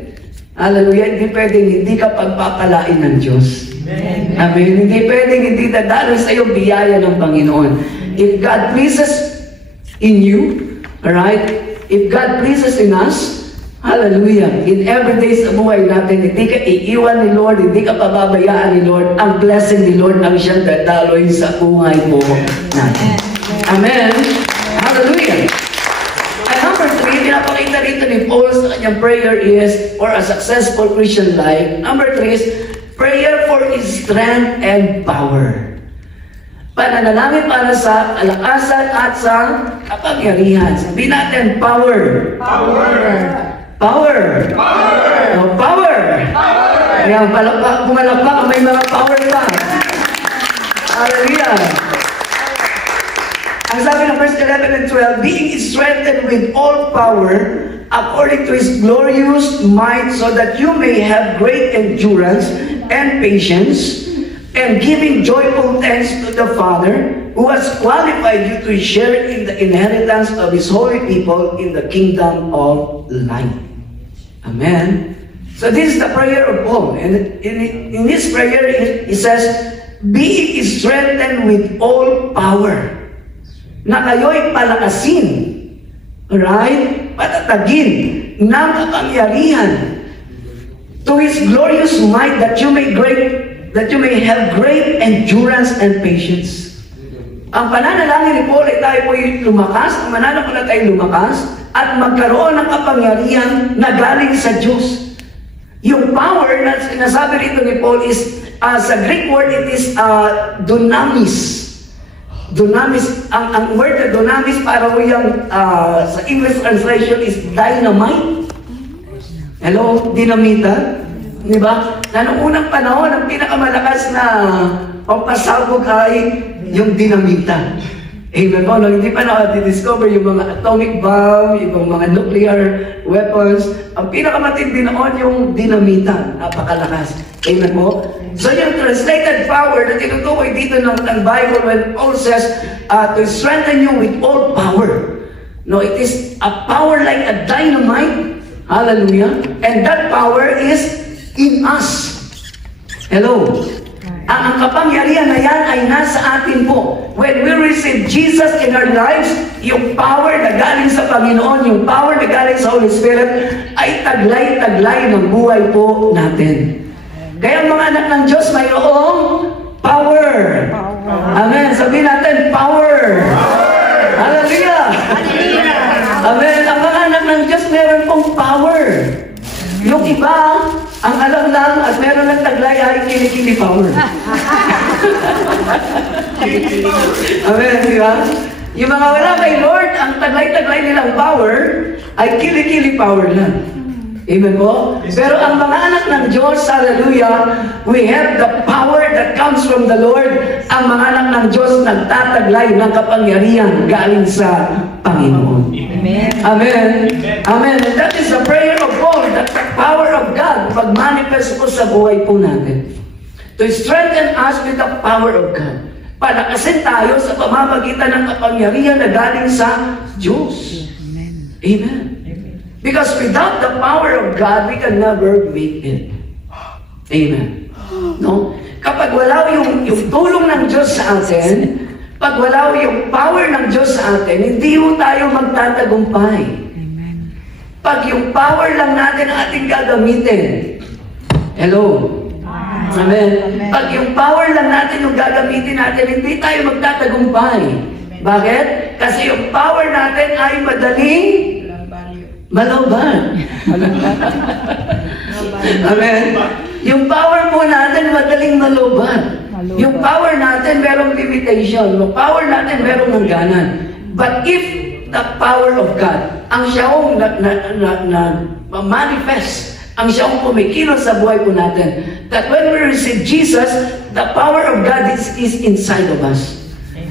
hallelujah, hindi pwedeng hindi ka pagpapalain ng Diyos. Amen. Amen. Hindi pwedeng hindi dadalo sa iyo biyaya ng Panginoon. If God pleases in you, alright? If God pleases in us, hallelujah, in every day sa buhay natin, hindi ka iiwan ni Lord, hindi ka pababayaan ni Lord, ang blessing ni Lord ang siyang dadaloy sa buhay mo natin. Amen? Hallelujah! And number 3, pinapakita rito ni Paul sa kanyang prayer is, for a successful Christian life, number 3 is, prayer for his strength and power. Pananalangin para sa kalakasan at sa kapangyarihan. Sabihin natin, power. Power. Power. Power. Oh, power. Power. Kaya pumalakpak, may mga power pa. Hallelujah. Ang sabi ng verse 11 and 12, being strengthened with all power according to His glorious might, so that you may have great endurance and patience, and giving joyful thanks to the Father, who has qualified you to share in the inheritance of His holy people in the kingdom of light. Amen. So this is the prayer of Paul. And in this prayer, he says, be strengthened with all power. Na kayo'y palakasin. Right? Patatagin ng kapangyarihan to His glorious might, that you may have great endurance and patience. Ang pananalangin ni Paul ay tayo po lumakas, ang mananampalataya ay lumakas, at magkaroon ng kapangyarihan na galing sa Diyos. Yung power na sinasabi rito ni Paul is, sa Greek word, it is dunamis. Dunamis, ang word na dunamis para po yung sa English translation is dynamite. Hello, dinamita. Diba? Na noong unang panahon, ang pinakamalakas na pampasabog ay yung dinamita. Amen po, no? Hindi pa na-discover yung mga atomic bomb, yung mga nuclear weapons. Ang pinakamatindi noon yung dinamita. Napakalakas. Amen po? So yung translated power na tinutukoy dito ng Bible when Paul says to strengthen you with all power. No, it is a power like a dynamite. Hallelujah. And that power is in us. Hello. Ang kapangyarihan na yan ay nasa atin po. When we receive Jesus in our lives, yung power na galing sa Panginoon, yung power na galing sa Holy Spirit, ay taglay-taglay ng buhay po natin. Kaya mga anak ng Diyos, mayroong power. Amen. Sabihin natin, power. Hallelujah. Amen. Ang mga anak ng Diyos, meron pong power. Yung iba, ang alam lang at meron ng taglay ay kilikili power. Amen, di ba? Yung mga wala kay Lord, ang taglay-taglay nilang power ay kilikili power lang. Amen po? Pero ang mga anak ng Diyos, hallelujah, we have the power that comes from the Lord. Ang mga anak ng Diyos nagtataglay ng kapangyarihan galing sa Panginoon. Amen. Amen. Amen. And that is the prayer of Paul, that the power of God pag-manifest po sa buhay po natin. To strengthen us with the power of God. Palakasin tayo sa pamamagitan ng kapangyarihan na galing sa Diyos. Amen. Because without the power of God, we can never make it. Amen. No? Kapag wala yung tulong ng Diyos sa atin, pag wala yung power ng Diyos sa atin, hindi ho tayo magtatagumpay. Pag yung power lang natin ang ating gagamitin. Hello? Amen. Pag yung power lang natin yung gagamitin natin, hindi tayo magtatagumpay. Bakit? Kasi yung power natin ay madaling malauban. Amen. Yung power po natin madaling malauban. Yung power natin merong limitation. Yung power natin merong hangganan. But if the power of God, ang siyang manifest, ang siyang kumikilos sa buhay po natin, that when we receive Jesus, the power of God is inside of us.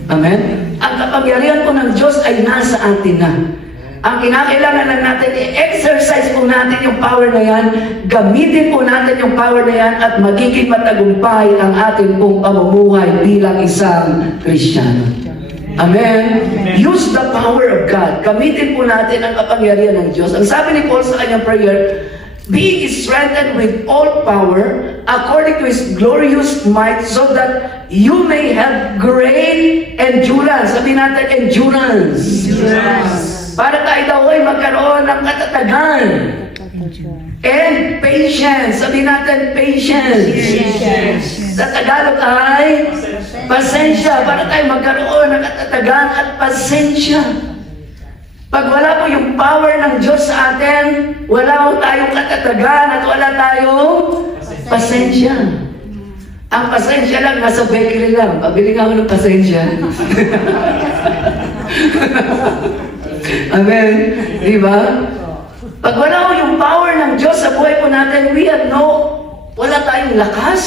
Amen? Ang kapangyarihan po ng Diyos ay nasa atin na. Ang kinakailangan lang natin, i-exercise po natin yung power na yan, gamitin po natin yung power na yan, at magiging matagumpay ang ating pong pamumuhay bilang isang Kristiyano. Amen? Use the power of God. Gamitin po natin ang kapangyarihan ng Diyos. Ang sabi ni Paul sa kanyang prayer, being strengthened with all power according to His glorious might, so that you may have great endurance. Sabi natin, endurance. Para tayo daw ay magkaroon ng katatagan. And patience. Sabi natin, patience. Sa Tagalog ay pasensya. Para tayo magkaroon ng katatagan at pasensya. Pag wala po yung power ng Diyos sa atin, wala po tayong katatagan at wala tayong pasensya. Ang pasensya lang, nasa bakery lang. Pabili nga ako ng pasensya. Amen. Diba? Pag wala po yung power ng Diyos sa buhay po natin, wala tayong lakas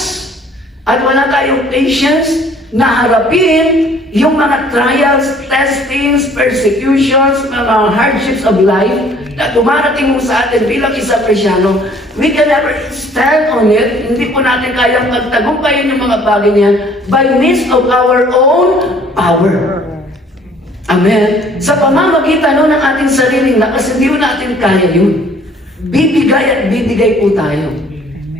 at wala tayong patience na harapin yung mga trials, testings, persecutions, mga hardships of life na dumarating mo sa atin bilang isang Kristiyano. We can never stand on it. Hindi po natin kayang magtagumpayin yung mga bagay niyan by means of our own power. Amen. Sa pamamagitan ng ating sariling lakas, hindi po natin kaya yun. Bibigay at bibigay po tayo.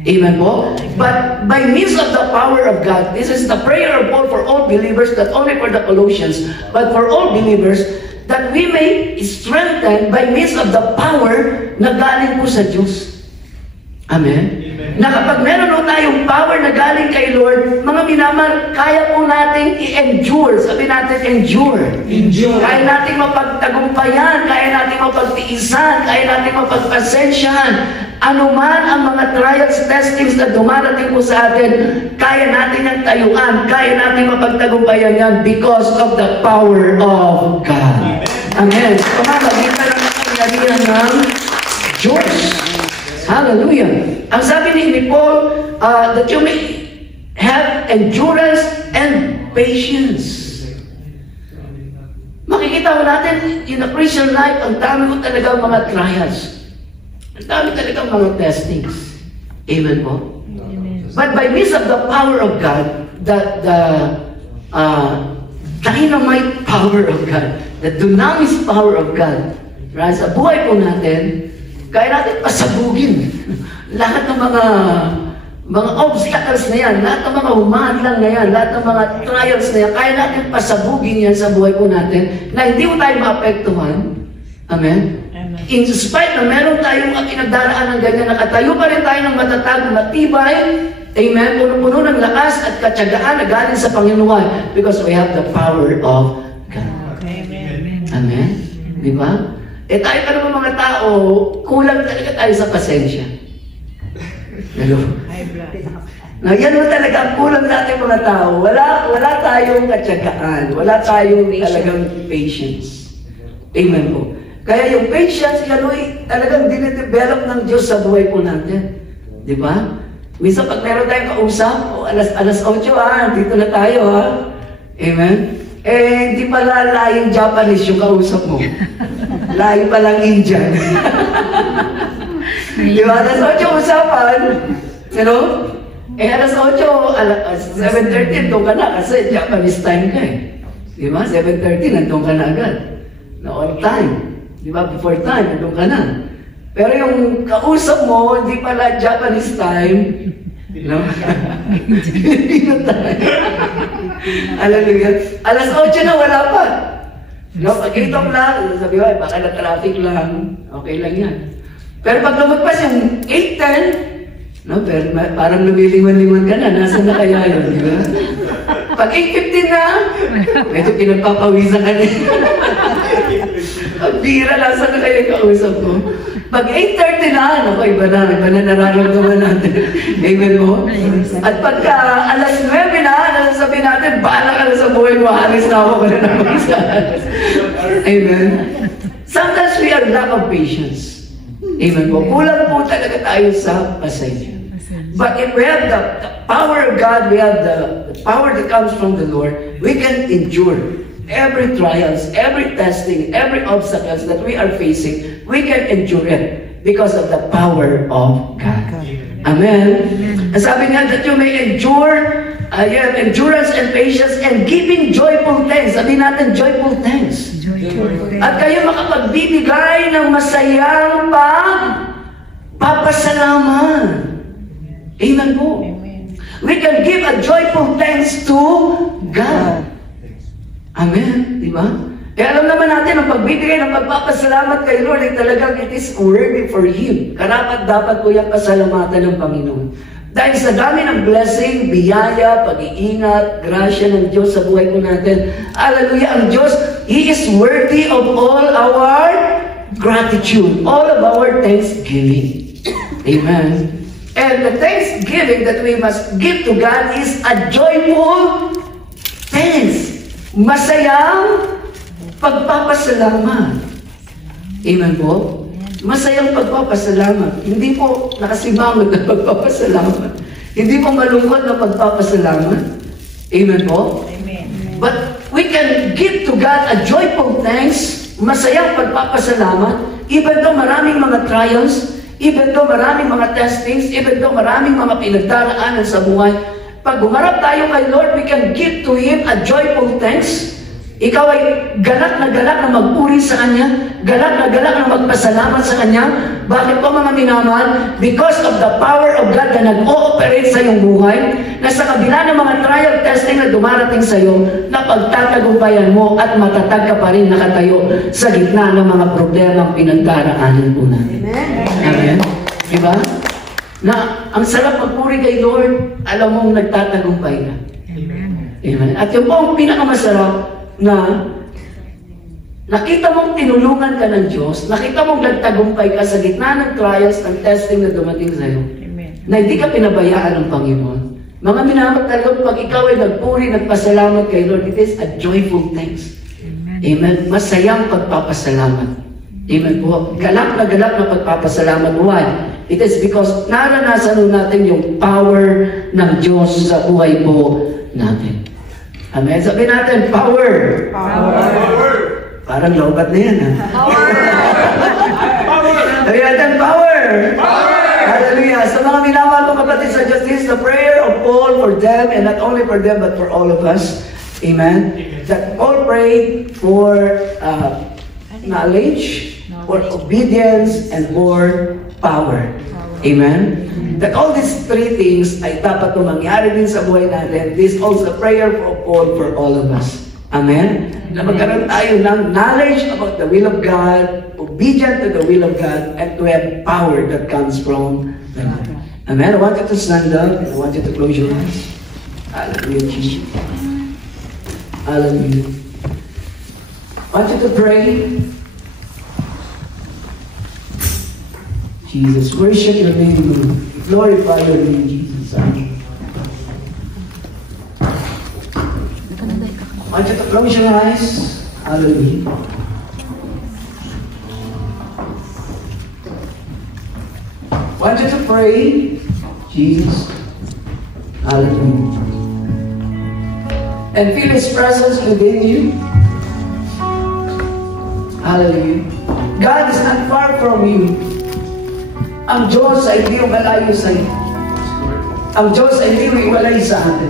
Amen po? But by means of the power of God, this is the prayer of Paul for all believers, not only for the Colossians, but for all believers, that we may strengthen by means of the power na galing po sa Diyos. Amen? Na kapag meron po tayong power na galing kay Lord, mga minamahal, kaya po natin i-endure. Sabi natin, endure. Kaya natin mapagtagumpayan, kaya natin mapagtiisan, kaya natin mapagpasensyahan. Ano man ang mga trials, testings na dumarating po sa atin, kaya natin ang tayuan, kaya natin mapagtagumpayan yan because of the power of God. Amen. Pamamagitan ng kapangyarihan ng Diyos. Hallelujah. Ang sabi ni Paul, that you may have endurance and patience. Makikita mo natin, in a Christian life, ang dami ko talagang mga trials. Ang dami talagang mga testings. Amen po? Amen. But by means of the power of God, dynamite power of God, the dunamis power of God, right? Sa buhay po natin, kaya natin pasabugin lahat ng mga obstacles na yan, lahat ng mga humahadlang na yan, lahat ng mga trials na yan, kaya natin pasabugin yan sa buhay po natin na hindi mo tayo maapektuhan. Amen? In spite na meron tayong pinagdaraan ng ganyan, nakatayo pa rin tayo ng matatag, matibay, amen, puno-puno ng lakas at katyagaan na galing sa Panginoon because we have the power of God. Amen. Amen? Di ba? Tayo pa naman mga tao, kulang talaga tayo sa pasensya. Hello? Na yan mo talaga ang kulang natin mga tao. Wala tayong katyagaan. Wala tayong talagang patience. Amen po. Kaya yung patience, yan talagang dinidevelop ng Diyos sa buhay po natin. Di ba? Minsan pag meron tayong kausap, alas 8 dito na tayo Amen? Hindi pala laing Japanese yung kausap mo. Laing palang Indian. Di ba? Alas 8 usapan. Alas 8, 7:30, doon ka na kasi Japanese time ka Di ba? 7:30, nandun ka na agad. Na on time. Di ba? Before time, nandun ka na. Pero yung kausap mo, hindi pala Japanese time. No? Hindi na tayo. Hallelujah. Alas 8 na, wala pa. No, pag-itok lang, sabi ko, baka na-traffic lang. Okay lang yan. Pero pag lumagpas yung 8:10, no, pero parang lumiliwan-liwan ka na. Nasaan na kaya yun, di ba? Pag 8:15 na, medyo pinagpapawisan ka na. Ang bira, nasaan na kaya yung kausap ko? Pag 8:30 na, iba na nararamdaman natin. Amen mo? At pagka alas 9 na, nasasabi natin, bahala ka na sa buhay mo, alis na ako na naman sa alas. Amen? Sometimes we are lack of patience. Amen po. Kulang po talaga tayo sa pasensya. But if we have the power of God, we have the power that comes from the Lord, we can endure every trials, every testing, every obstacles that we are facing, we can endure it because of the power of God. Amen? Ang sabi nga that you may endure, you have endurance and patience and giving joyful thanks. Sabi natin, joyful thanks. At kayo makapagbibigay ng masayang papasalamat. Amen po. We can give a joyful thanks to God. Amen. Di ba? Alam naman natin, ang pagbibigay ng pagpapasalamat kay Lord ay talagang it is worthy for Him. Karapat dapat po yung pasalamatan ng Panginoon. Dahil sa dami ng blessing, biyaya, pag-iingat, grasya ng Diyos sa buhay po natin. Hallelujah! Ang Diyos, He is worthy of all our gratitude, all of our thanksgiving. Amen. And the thanksgiving that we must give to God is a joyful thanks. Masayang pagpapasalamat. Amen po? Masayang pagpapasalamat. Hindi po nakasimangot na pagpapasalamat. Hindi po malungkot na pagpapasalamat. Amen po? Amen. But we can give to God a joyful thanks, masayang pagpapasalamat, even though maraming mga trials, even though maraming mga testings, even though maraming mga pinagdaraanan sa buhay. Pag humarap tayo kay Lord, we can give to Him a joyful thanks. Ikaw ay galak na mag-uri sa Kanya, galak na magpasalamat sa Kanya. Bakit po mga minamahal? Because of the power of God na nag-ooperate sa iyong buhay, na sa kabila ng mga trial testing na dumarating sa iyo, na pagtatagumpayan mo at matatag ka pa rin nakatayo sa gitna ng mga problemang pinagdaraanan po natin. Amen? Diba? Na ang sarap magpuri kay Lord, alam mong nagtatagumpay ka. Amen? At yung po ang pinakamasarap na nakita mong tinulungan ka ng Diyos, nakita mong nagtagumpay ka sa gitna ng trials, ng testing na dumating sa iyo, na hindi ka pinabayaan ng Panginoon. Mga minamahal talaga, pag ikaw ay nagpuri, nagpasalamat kay Lord, it is a joyful thanks. Amen? Masayang pagpapasalamat. Amen po. Galak na pagpapasalamat. Why? It is because naranasan natin yung power ng Diyos sa buhay po natin. Amen? Sabi natin, power. Power. Parang lobat na yan, ha? Power. Sabi natin, power. Hallelujah. Sa mga minamahal ko kapatid sa Diyos, this is the prayer of all for them, and not only for them, but for all of us. Amen? that all prayed for knowledge, for obedience, and for power. Amen? That all these three things ay dapat na mangyari din sa buhay natin. This is also a prayer for all of us. Amen? Na magkaroon tayo ng knowledge about the will of God, obedient to the will of God, and to have power that comes from the Lord. Amen? I want you to stand up and I want you to close your eyes. Hallelujah, Jesus. Hallelujah. I want you to pray. Jesus, worship your name, Lord. Glorify your name, Jesus. Amen. I want you to close your eyes. Hallelujah. I want you to pray. Jesus. Hallelujah. And feel His presence within you. Hallelujah. God is not far from you. Ang Diyos ay hindi malayo sa iyo. Ang Diyos ay hindi iwalay sa atin.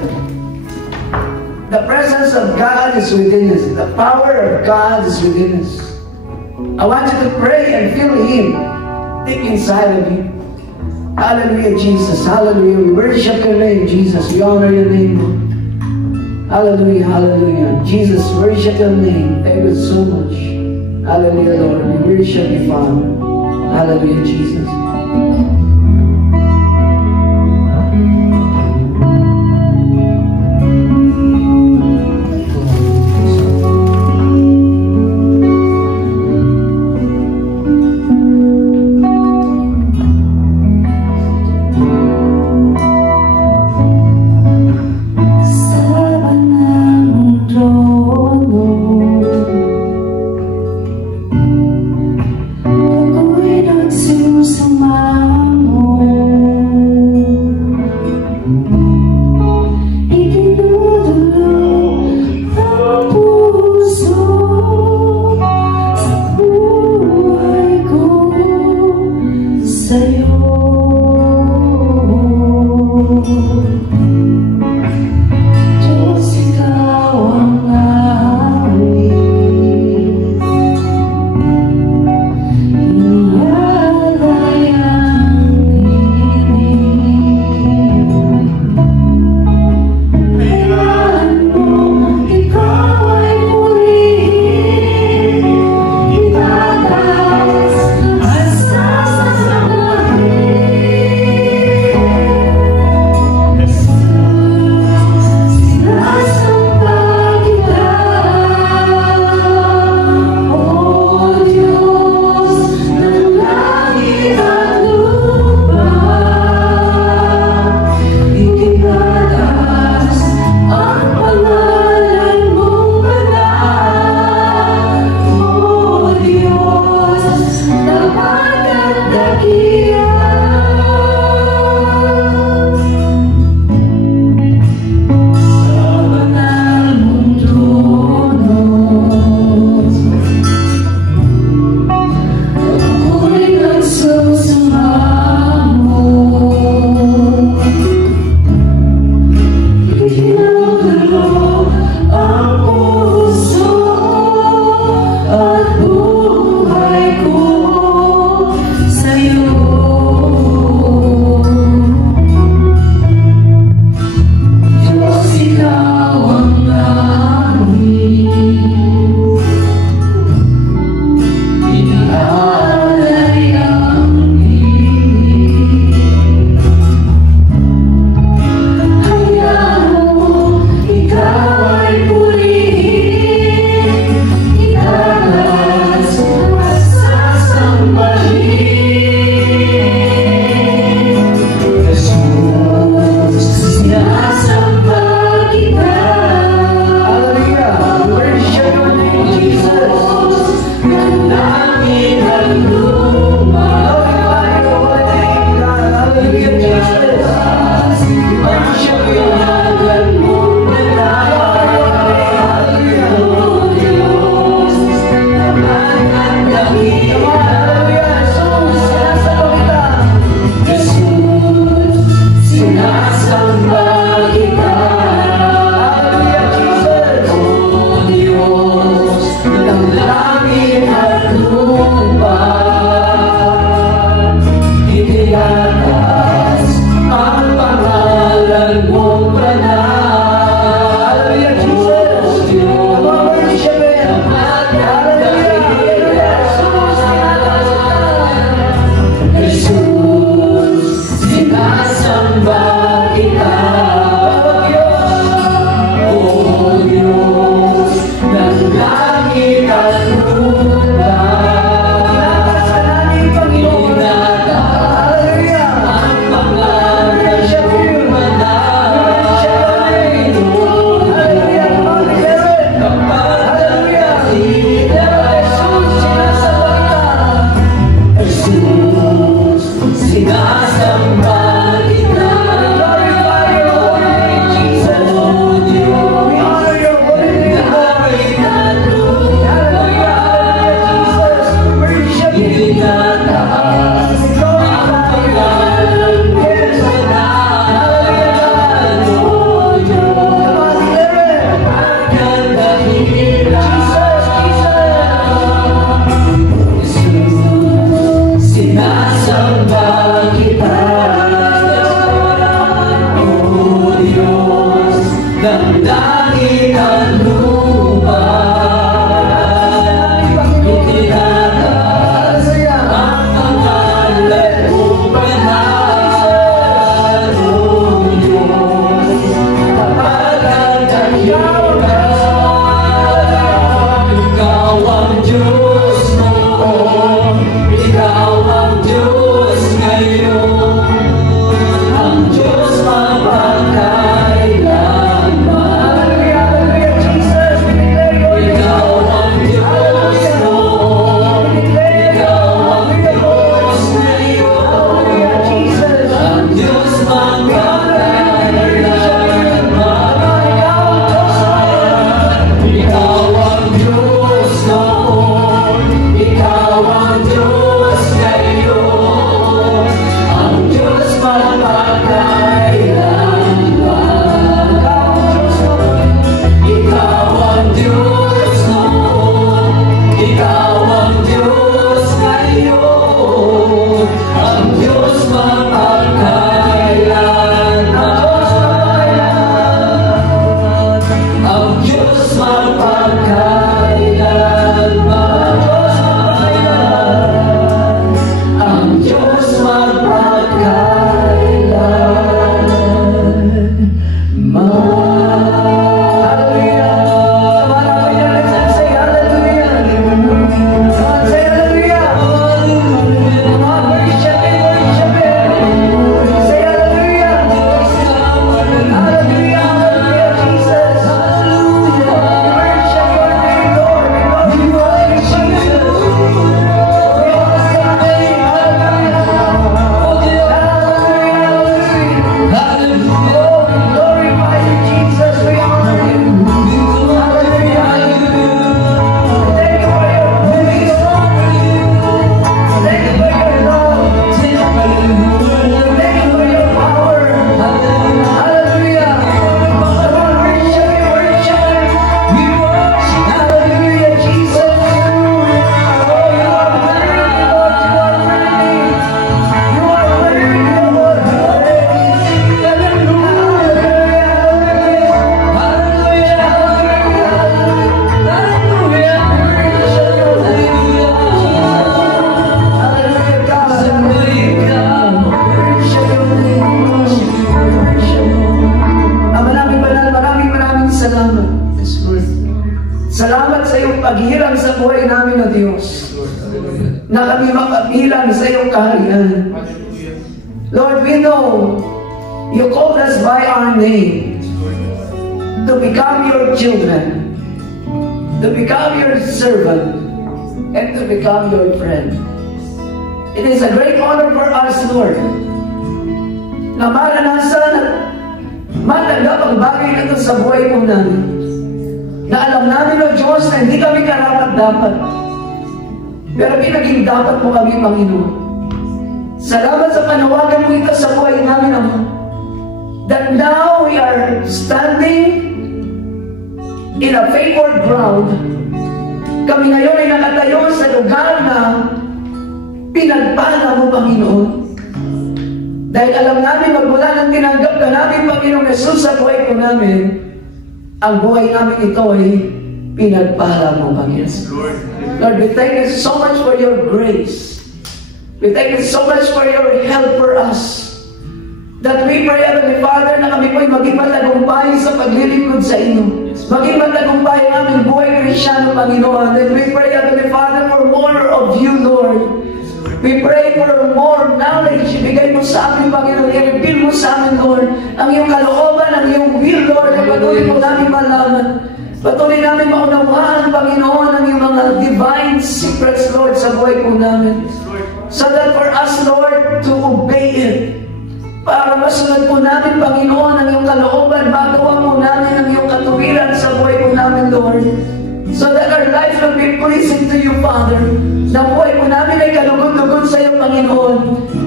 The presence of God is within us. The power of God is within us. I want you to pray and feel Him deep inside of you. Hallelujah, Jesus. Hallelujah. We worship your name, Jesus. We honor your name, Lord. Hallelujah, hallelujah. Jesus, worship your name. Thank you so much. Hallelujah, Lord. We worship you, Father. Hallelujah, Jesus. Ako'y nagsimusamay Diyos, na kami makabilang sa iyong kaharian. Lord, we know you called us by our name to become your children, to become your servant, and to become your friend. It is a great honor for us, Lord, na maranasan at matanggap ang bagay na ito sa buhay po namin. Na alam namin, O Diyos, na hindi kami karapat-dapat, pero pinaging dapat mo kami, Panginoon. Salamat sa panawagan mo ito sa buhay namin, Ama, that now we are standing in a favored ground. Kami ngayon ay nakatayo sa lugar na pinagpala mo, Panginoon. Dahil alam namin, magmula nang tinanggap ka namin, Panginoong Jesus, sa buhay ko namin, ang buhay namin ito ay pinagpala mo, Panginoon. Lord, we thank you so much for your grace. We thank you so much for your help for us. That we pray, Heavenly Father, na kami po'y maging matagumpay sa paglilingkod sa inyo. Maging matagumpay ang aming buhay Kristyano, Panginoon. And we pray, Heavenly Father, for more of you, Lord. We pray for more knowledge. Ibigay mo sa amin, Panginoon. I-reveal mo sa amin, Lord, ang iyong kalooban, ang iyong will, Lord, na patuloy mo namin malaman. Patuloy namin maunawaan, Panginoon, ang iyong mga divine secrets, Lord, sa buhay po namin. So that for us, Lord, to obey it. Para masunod po namin, Panginoon, ang iyong kalooban, magawa po namin ang iyong katuwiran sa buhay po namin, Lord. So that our life will be pleasing to you, Father. Na buhay po namin ay kalugod-lugod sa iyo, Panginoon.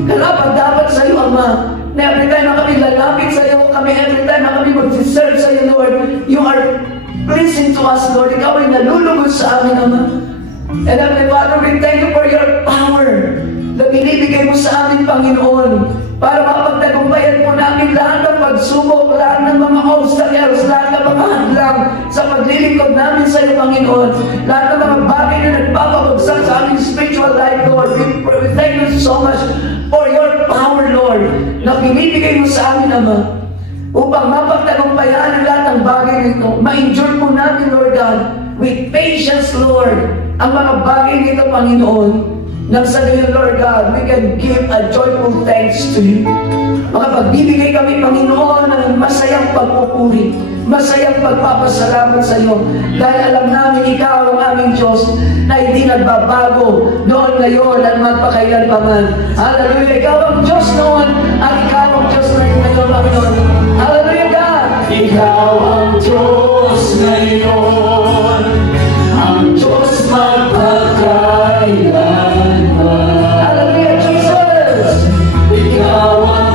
Karapat-dapat sa iyo, Ama. Na every time na kami lalapit sa iyo, every time na kami mag-serve sa iyo, Lord, you are pleasing to us, Lord. Ikaw ay nalulugod sa amin, Ama. And Heavenly Father, we thank you for your power na binibigay mo sa amin, Panginoon, para mapagtagumpayan po namin lahat ng pagsubok, lahat ng mga obstacles, lahat ng mga hadlang sa paglilingkod namin sa iyo, Panginoon. Lahat ng mga bagay na nagpapabagsak sa aming spiritual life, Lord. We thank you so much for your power, Lord, na binibigay mo sa amin, Ama, upang mapagtagumpayan ang lahat ng bagay nito. Ma-endure po namin, Lord God, with patience, Lord, ang mga bagay nito, Panginoon. Nang sa ngayon, Lord God, we can give a joyful thanks to you. Makapagbibigay kami, Panginoon, ng masayang pagpupuri, masayang pagpapasalamat sa iyo. Dahil alam namin, ikaw ang aming Diyos na hindi nagbabago noon, ngayon, at magpakailanpaman. Hallelujah! Ikaw ang Diyos noon, at ikaw ang Diyos ngayon, Panginoon. Hallelujah, God! Ikaw ang Diyos ngayon, ang Diyos magpakailanpaman. Ikaw ang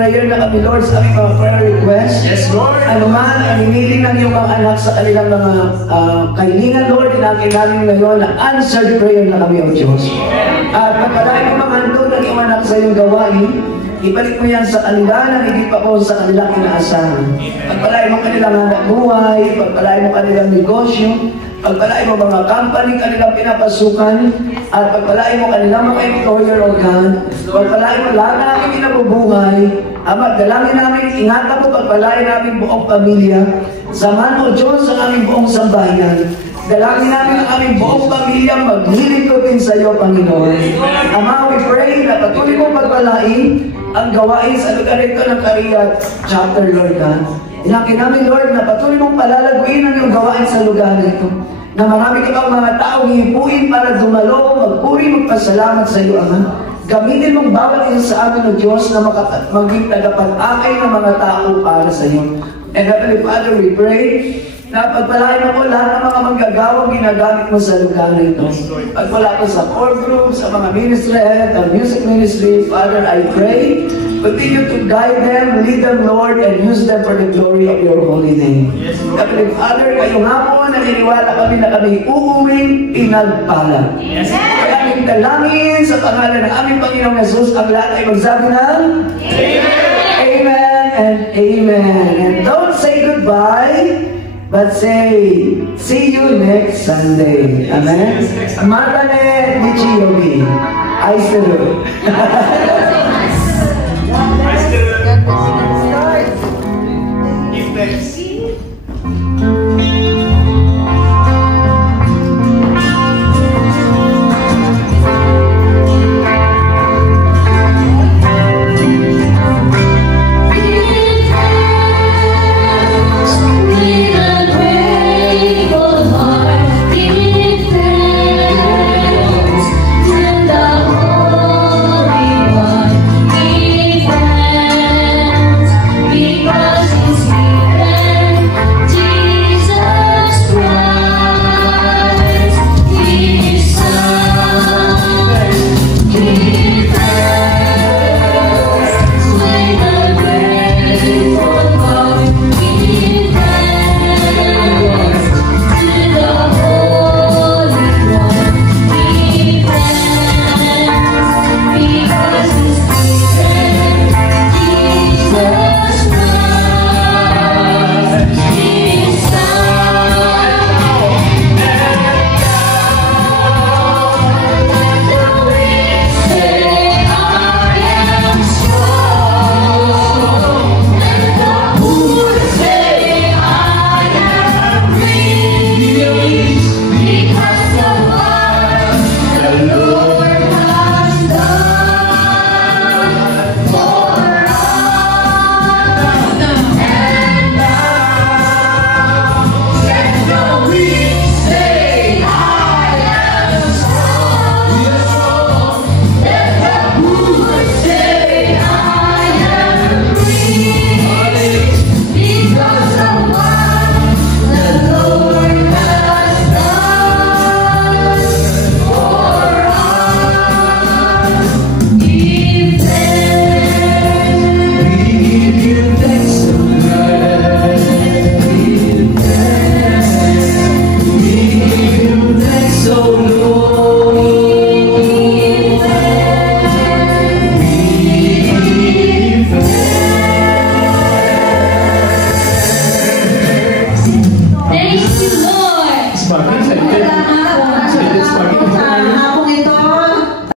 prayer na kami, Lord, sa aming mga prayer request. Yes, Lord. Ano man, ang hiniling ng iyong mga anak sa kanilang mga kahilingan, Lord, inangkin namin ngayon na answered prayer na kami, O Diyos. At pagpalain mo mga handog ng iyong anak sa iyong gawain, ibalik mo yan sa kanila na hindi pa po sa kanilang inaasahan. Pagpalain mo kanilang hanap buhay, pagpalain mo kanilang negosyo, pagpalain mo mga company kanilang pinapasukan, at pagpalain mo kanilang mga employer o God, pagpalain mo lahat na aming kinabubuhay. Ama, dalangin namin, ingatan mo, pagpalain namin buong pamilya. Samahan mo, Diyos, ang aming buong sambahayan. Dalangin namin ang aming buong pamilya, maglilingkutin sa iyo, Panginoon. Ama, we pray na patuloy mong pagpalain ang gawain sa lugar ito ng Kariat chapter, Lord God. Inangkin namin, Lord, na patuloy mong palalaguin ang iyong gawain sa lugar ito. Na marami ka pang mga tao hihipuin para dumalo, magpuri, magpasalamat sa iyo, Ama. Gamitin mong bawat isa sa amin, O Diyos, na maging tagapag-akay ng mga tao para sa iyo. And Heavenly Father, we pray na pagpalain mo lahat ng mga manggagawang ginagamit mo sa lugar na ito. Pagpala ko sa core group, sa mga ministry, at music ministry, Father, I pray, continue to guide them, lead them, Lord, and use them for the glory of your holy name. Heavenly Father, kayo nga po, naniniwala kami na kami uuwing pinagpala. Kaya aming dalangin sa pangalan ng aming Panginoong Jesus, ang lahat ay magsabi ng Amen and Amen. And don't say goodbye, but say, see you next Sunday. Amen? Matane Nichiyomi. Aisuru. Give thanks. Thank you, Lord.